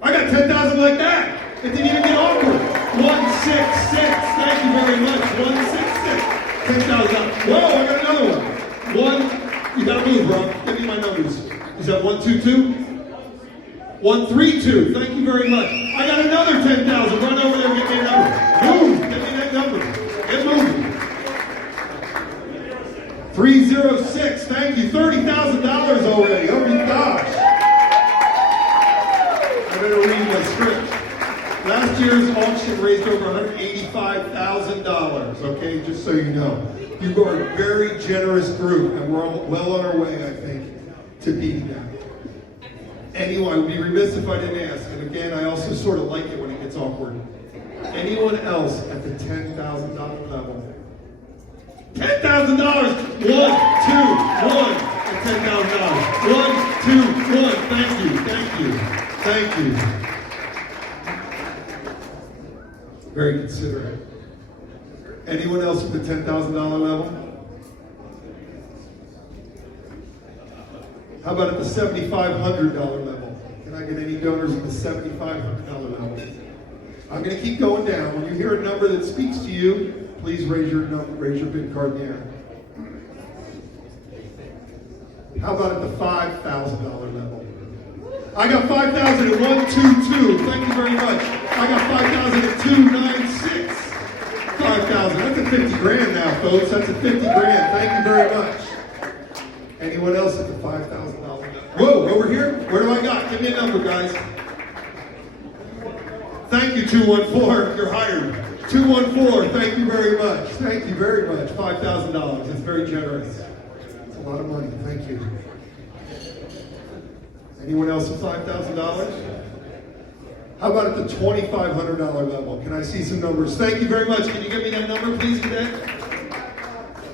I got 10,000 like that. It didn't even get awkward. 166. Thank you very much. 166. $10,000. Whoa, I got another one. You gotta move, bro. Give me my numbers. Is that 122? 132. Thank you very much. I got another 10,000. Run over there and get me a number. Move. Get me that number. Get moving. 306. Thank you. $30,000 already. Oh my gosh. I better read that. my script. Last year's auction raised over $185,000, okay, just so you know. You are a very generous group, and we're well on our way, I think, to beating that. Anyone, I would be remiss if I didn't ask, and again, I also sort of like it when it gets awkward. Anyone else at the $10,000 level? $10,000! 1, 2, 1, at $10,000. 1, 2, 1, thank you, thank you, thank you. Very considerate. Anyone else at the $10,000 level? How about at the $7,500 level? Can I get any donors at the $7,500 level? I'm going to keep going down. When you hear a number that speaks to you, please raise your bid card in the air. How about at the $5,000 level? I got 5,000 at 122. Thank you very much. I got 5,000 at 296. 5,000. That's at 50 grand now, folks. That's at 50 grand. Thank you very much. Anyone else at the $5,000 level? Whoa, over here? Where do I got? Give me a number, guys. Thank you, 214. You're hired. 214. Thank you very much. Thank you very much. $5,000. That's very generous. It's a lot of money. Thank you. Anyone else at $5,000? How about at the $2,500 level? Can I see some numbers? Thank you very much. Can you give me that number, please, cadet?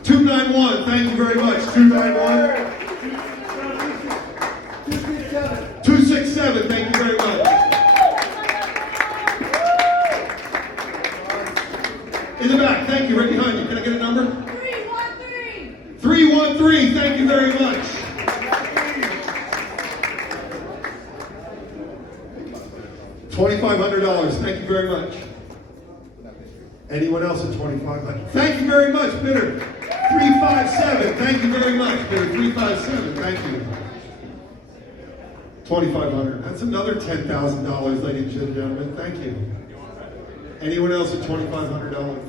291. Thank you very much. 291. 267. Thank you very much. In the back. Thank you. Right behind you. Can I get a number? 313. 313. Thank you very much. $2,500. Thank you very much. Anyone else at $2,500? Thank you very much, bidder. 357. Thank you very much, bidder. 357. Thank you. $2,500. That's another $10,000, ladies and gentlemen. Thank you. Anyone else at $2,500?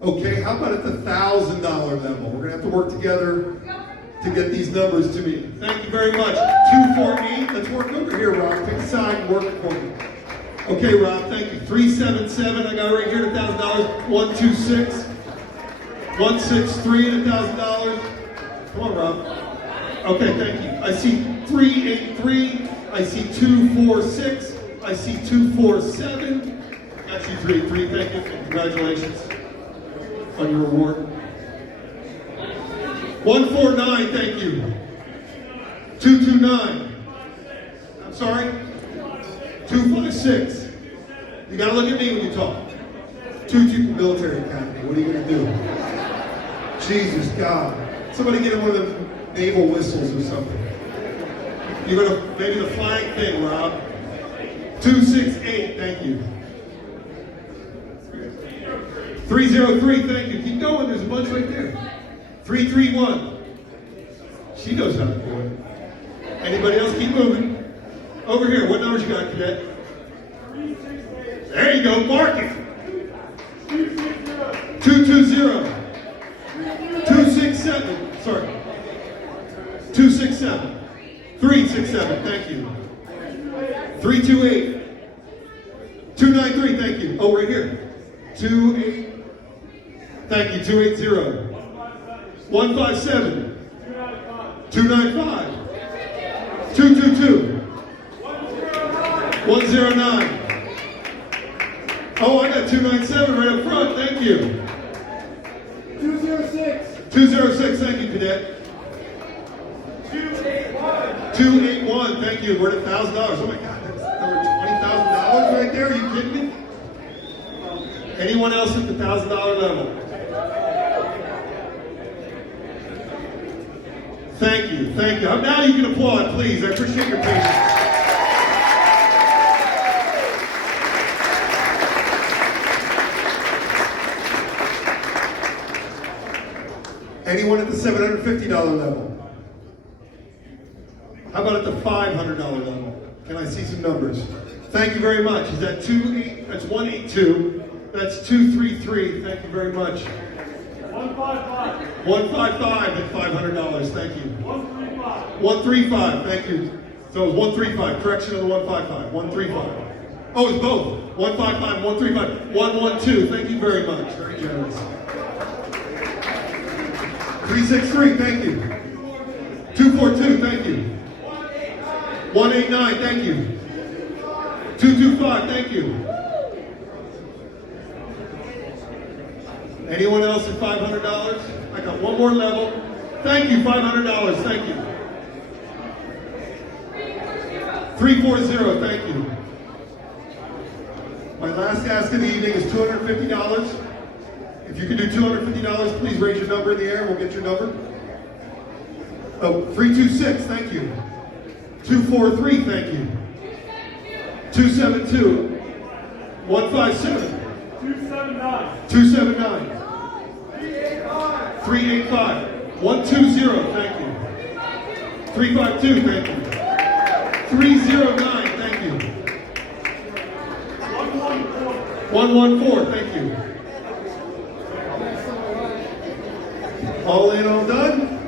Okay, how about at the $1,000 level? We're gonna have to work together to get these numbers to me. Thank you very much. 248. Let's work over here, Rob. Pick a side and work it for me. Okay, Rob, thank you. 377. I got right here at $1,000. 126. 163 at $1,000. Come on, Rob. Okay, thank you. I see 383. I see 246. I see 247. Actually, 383. Thank you. Congratulations on your award. 149, thank you. 229. I'm sorry? 256. You gotta look at me when you talk. 22 Military Academy. What are you gonna do? Jesus God. Somebody get him one of the naval whistles or something. You're gonna, maybe the flying thing, Rob. 268, thank you. 303, thank you. Keep going, there's a bunch right there. 331. She knows how to do it. Anybody else? Keep moving. Over here, what numbers you got, cadet? There you go, mark it. 220. 267. Sorry. 267. 367, thank you. 328. 293, thank you. Oh, right here. 28. Thank you, 280. 157. 295. 222. 109. Oh, I got 297 right up front. Thank you. 206. 206. Thank you, cadet. 281. 281. Thank you. We're at $1,000. Oh my God, that's over $20,000 right there. Are you kidding me? Anyone else at the $1,000 level? Thank you, thank you. Now you can applaud, please. I appreciate your patience. Anyone at the $750 level? How about at the $500 level? Can I see some numbers? Thank you very much. Is that 28? That's 182. That's 233. Thank you very much. 155. 155 at $500. Thank you. 135. 135. Thank you. So it was 135, correction of the 155, 135. Oh, it's both. 155, 135, 112. Thank you very much. Very generous. 363, thank you. 242, thank you. 189, thank you. 225, thank you. Anyone else at $500? I got one more level. Thank you, $500, thank you. 340, thank you. My last ask of the evening is $250. If you can do $250, please raise your number in the air. We'll get your number. Oh, 326, thank you. 243, thank you. 272. 157. 279. 385. 120, thank you. 352, thank you. 309, thank you. 114, thank you. All in, all done?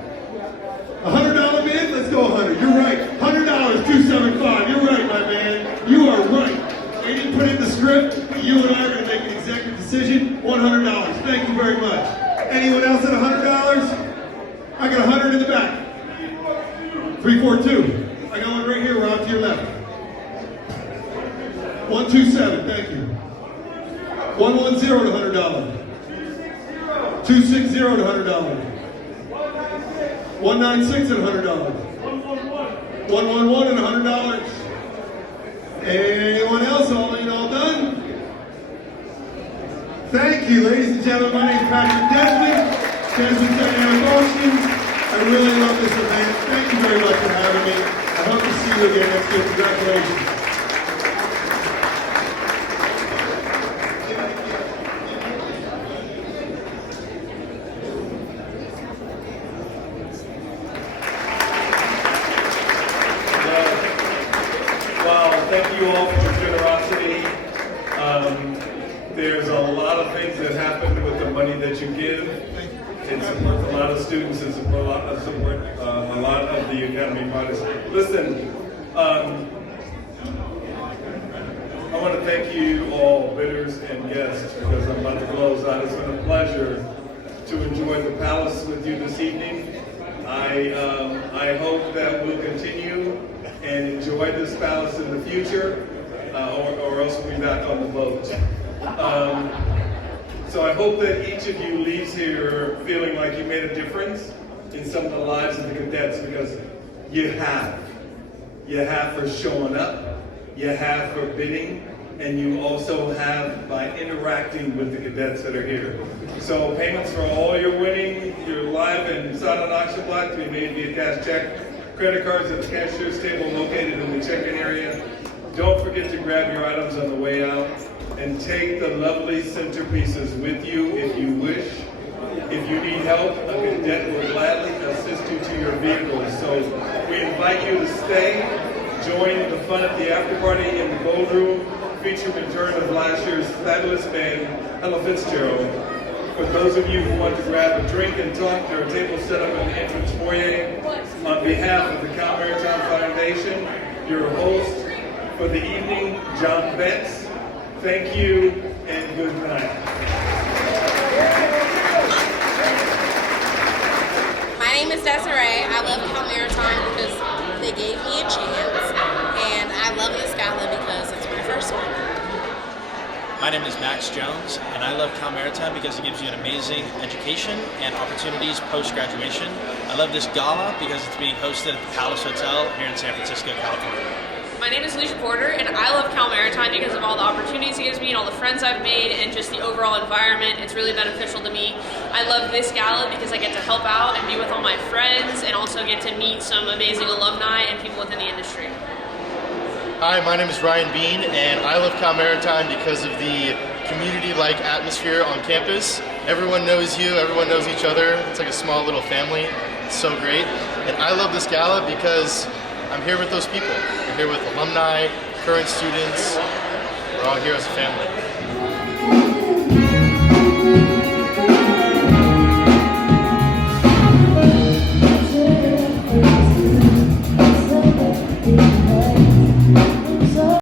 $100 bid? Let's go 100. You're right. $100, 275. You're right, my man. You are right. They didn't put in the script, but you and I are going to make an executive decision. $100. Thank you very much. Anyone else at $100? I got 100 in the back. 342. I got one right here, Rob, to your left. 127, thank you. 110 to $100. 260 to $100. 196 at $100. 111 at $100. Anyone else? All in, all done? Thank you, ladies and gentlemen. My name is Patrick Desmond Dynamic Auctions. I really love this event. Thank you very much for having me. I hope to see you again next year. Congratulations. Well, thank you all for your generosity. There's a lot of things that happen with the money that you give. It supports a lot of students and support a lot of the Academy projects. Listen, I want to thank you all, bidders and guests, because I'm about to close out. It's been a pleasure to enjoy the Palace with you this evening. I hope that we'll continue and enjoy this Palace in the future, or else we'll be back on the boat. So I hope that each of you leaves here feeling like you made a difference in some of the lives of the cadets, because you have. You have for showing up, you have for bidding, and you also have by interacting with the cadets that are here. So payments for all your winning, your live and silent auction block to be made via cash check, credit cards at the cashier's table located in the check-in area. Don't forget to grab your items on the way out, and take the lovely centerpieces with you if you wish. If you need help, a cadet will gladly assist you to your vehicles. So we invite you to stay, join the fun at the after party in the Gold Room, featuring return of last year's fabulous band, Ella Fitzgerald. For those of you who want to grab a drink and talk, there are tables set up in the entrance foyer. On behalf of the CaliforniaMaritime Foundation, your host for the evening, John Betts. Thank you and good night. My name is Desiree. I love CalMaritime because they gave me a chance, and I love this gala because it's my first one. My name is Max Jones, and I love CalMaritime because it gives you an amazing education and opportunities post-graduation. I love this gala because it's being hosted at the Palace Hotel here in San Francisco, California. My name is Alicia Porter, and I love CalMaritime because of all the opportunities it gives me and all the friends I've made and just the overall environment. It's really beneficial to me. I love this gala because I get to help out and be with all my friends and also get to meet some amazing alumni and people within the industry. Hi, my name is Ryan Bean, and I love CalMaritime because of the community-like atmosphere on campus. Everyone knows you, everyone knows each other. It's like a small little family. It's so great. And I love this gala because I'm here with those people. We're here with alumni, current students. We're all here as a family.